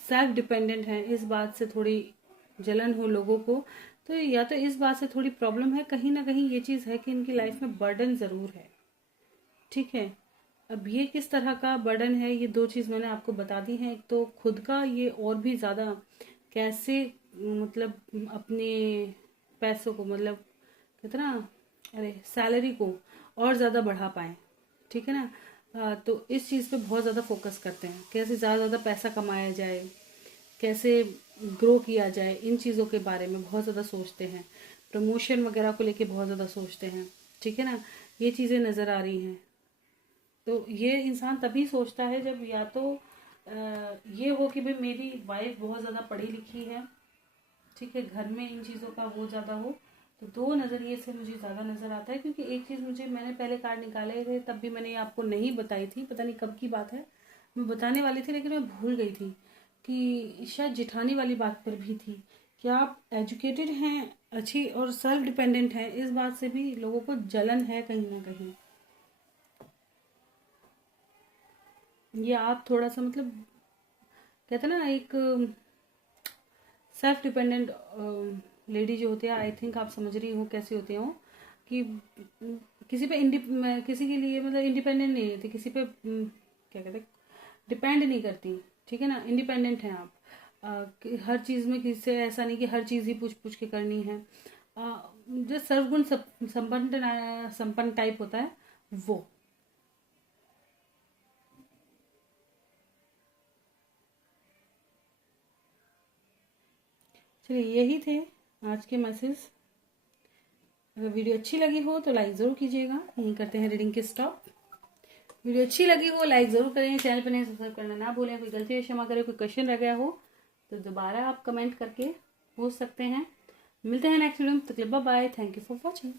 सेल्फ डिपेंडेंट हैं, इस बात से थोड़ी जलन हो लोगों को। तो या तो इस बात से थोड़ी प्रॉब्लम है, कहीं ना कहीं ये चीज़ है कि इनकी लाइफ में बर्डन ज़रूर है, ठीक है। अब ये किस तरह का बर्डन है, ये 2 चीज़ मैंने आपको बता दी हैं। एक तो खुद का ये और भी ज़्यादा कैसे, मतलब अपने पैसों को, मतलब कहते ना, अरे सैलरी को और ज़्यादा बढ़ा पाएँ, ठीक है ना। तो इस चीज़ पे बहुत ज़्यादा फोकस करते हैं, कैसे ज़्यादा ज़्यादा पैसा कमाया जाए, कैसे ग्रो किया जाए, इन चीज़ों के बारे में बहुत ज़्यादा सोचते हैं। प्रमोशन वगैरह को लेके बहुत ज़्यादा सोचते हैं, ठीक है ना। ये चीज़ें नज़र आ रही हैं। तो ये इंसान तभी सोचता है जब या तो ये हो कि भाई मेरी वाइफ बहुत ज़्यादा पढ़ी लिखी है, ठीक है, घर में इन चीज़ों का वो ज़्यादा हो। तो 2 नज़रिए से मुझे ज़्यादा नज़र आता है, क्योंकि एक चीज़ मुझे, मैंने पहले कार्ड निकाले थे तब भी मैंने आपको नहीं बताई थी, पता नहीं कब की बात है, मैं बताने वाली थी लेकिन मैं भूल गई थी, कि शायद जिठानी वाली बात पर भी थी कि आप एजुकेटेड हैं, अच्छी और सेल्फ डिपेंडेंट हैं, इस बात से भी लोगों को जलन है कहीं ना कहीं। ये आप थोड़ा सा, मतलब कहते हैं ना, एक सेल्फ डिपेंडेंट लेडी जो होती है, आई थिंक आप समझ रही हो कैसी होती हो, कि किसी पे किसी के लिए मतलब इंडिपेंडेंट नहीं रहती, किसी पे क्या कहते हैं, डिपेंड नहीं करती, ठीक है ना, इंडिपेंडेंट हैं आप। कि हर चीज़ में किसी से ऐसा नहीं कि हर चीज़ ही पूछ पूछ के करनी है। जो सर्वगुण संपन्न टाइप होता है वो। चलिए यही थे आज के मैसेज। अगर वीडियो अच्छी लगी हो तो लाइक ज़रूर कीजिएगा। यहीं करते हैं रीडिंग के स्टॉप। वीडियो अच्छी लगी हो लाइक ज़रूर करें, चैनल पर नहीं सब्सक्राइब करना ना भूलें। कोई गलती है क्षमा करें, कोई क्वेश्चन रह गया हो तो दोबारा आप कमेंट करके पूछ सकते हैं। मिलते हैं नेक्स्ट वीडियो में, तब तक bye bye. Thank you for watching.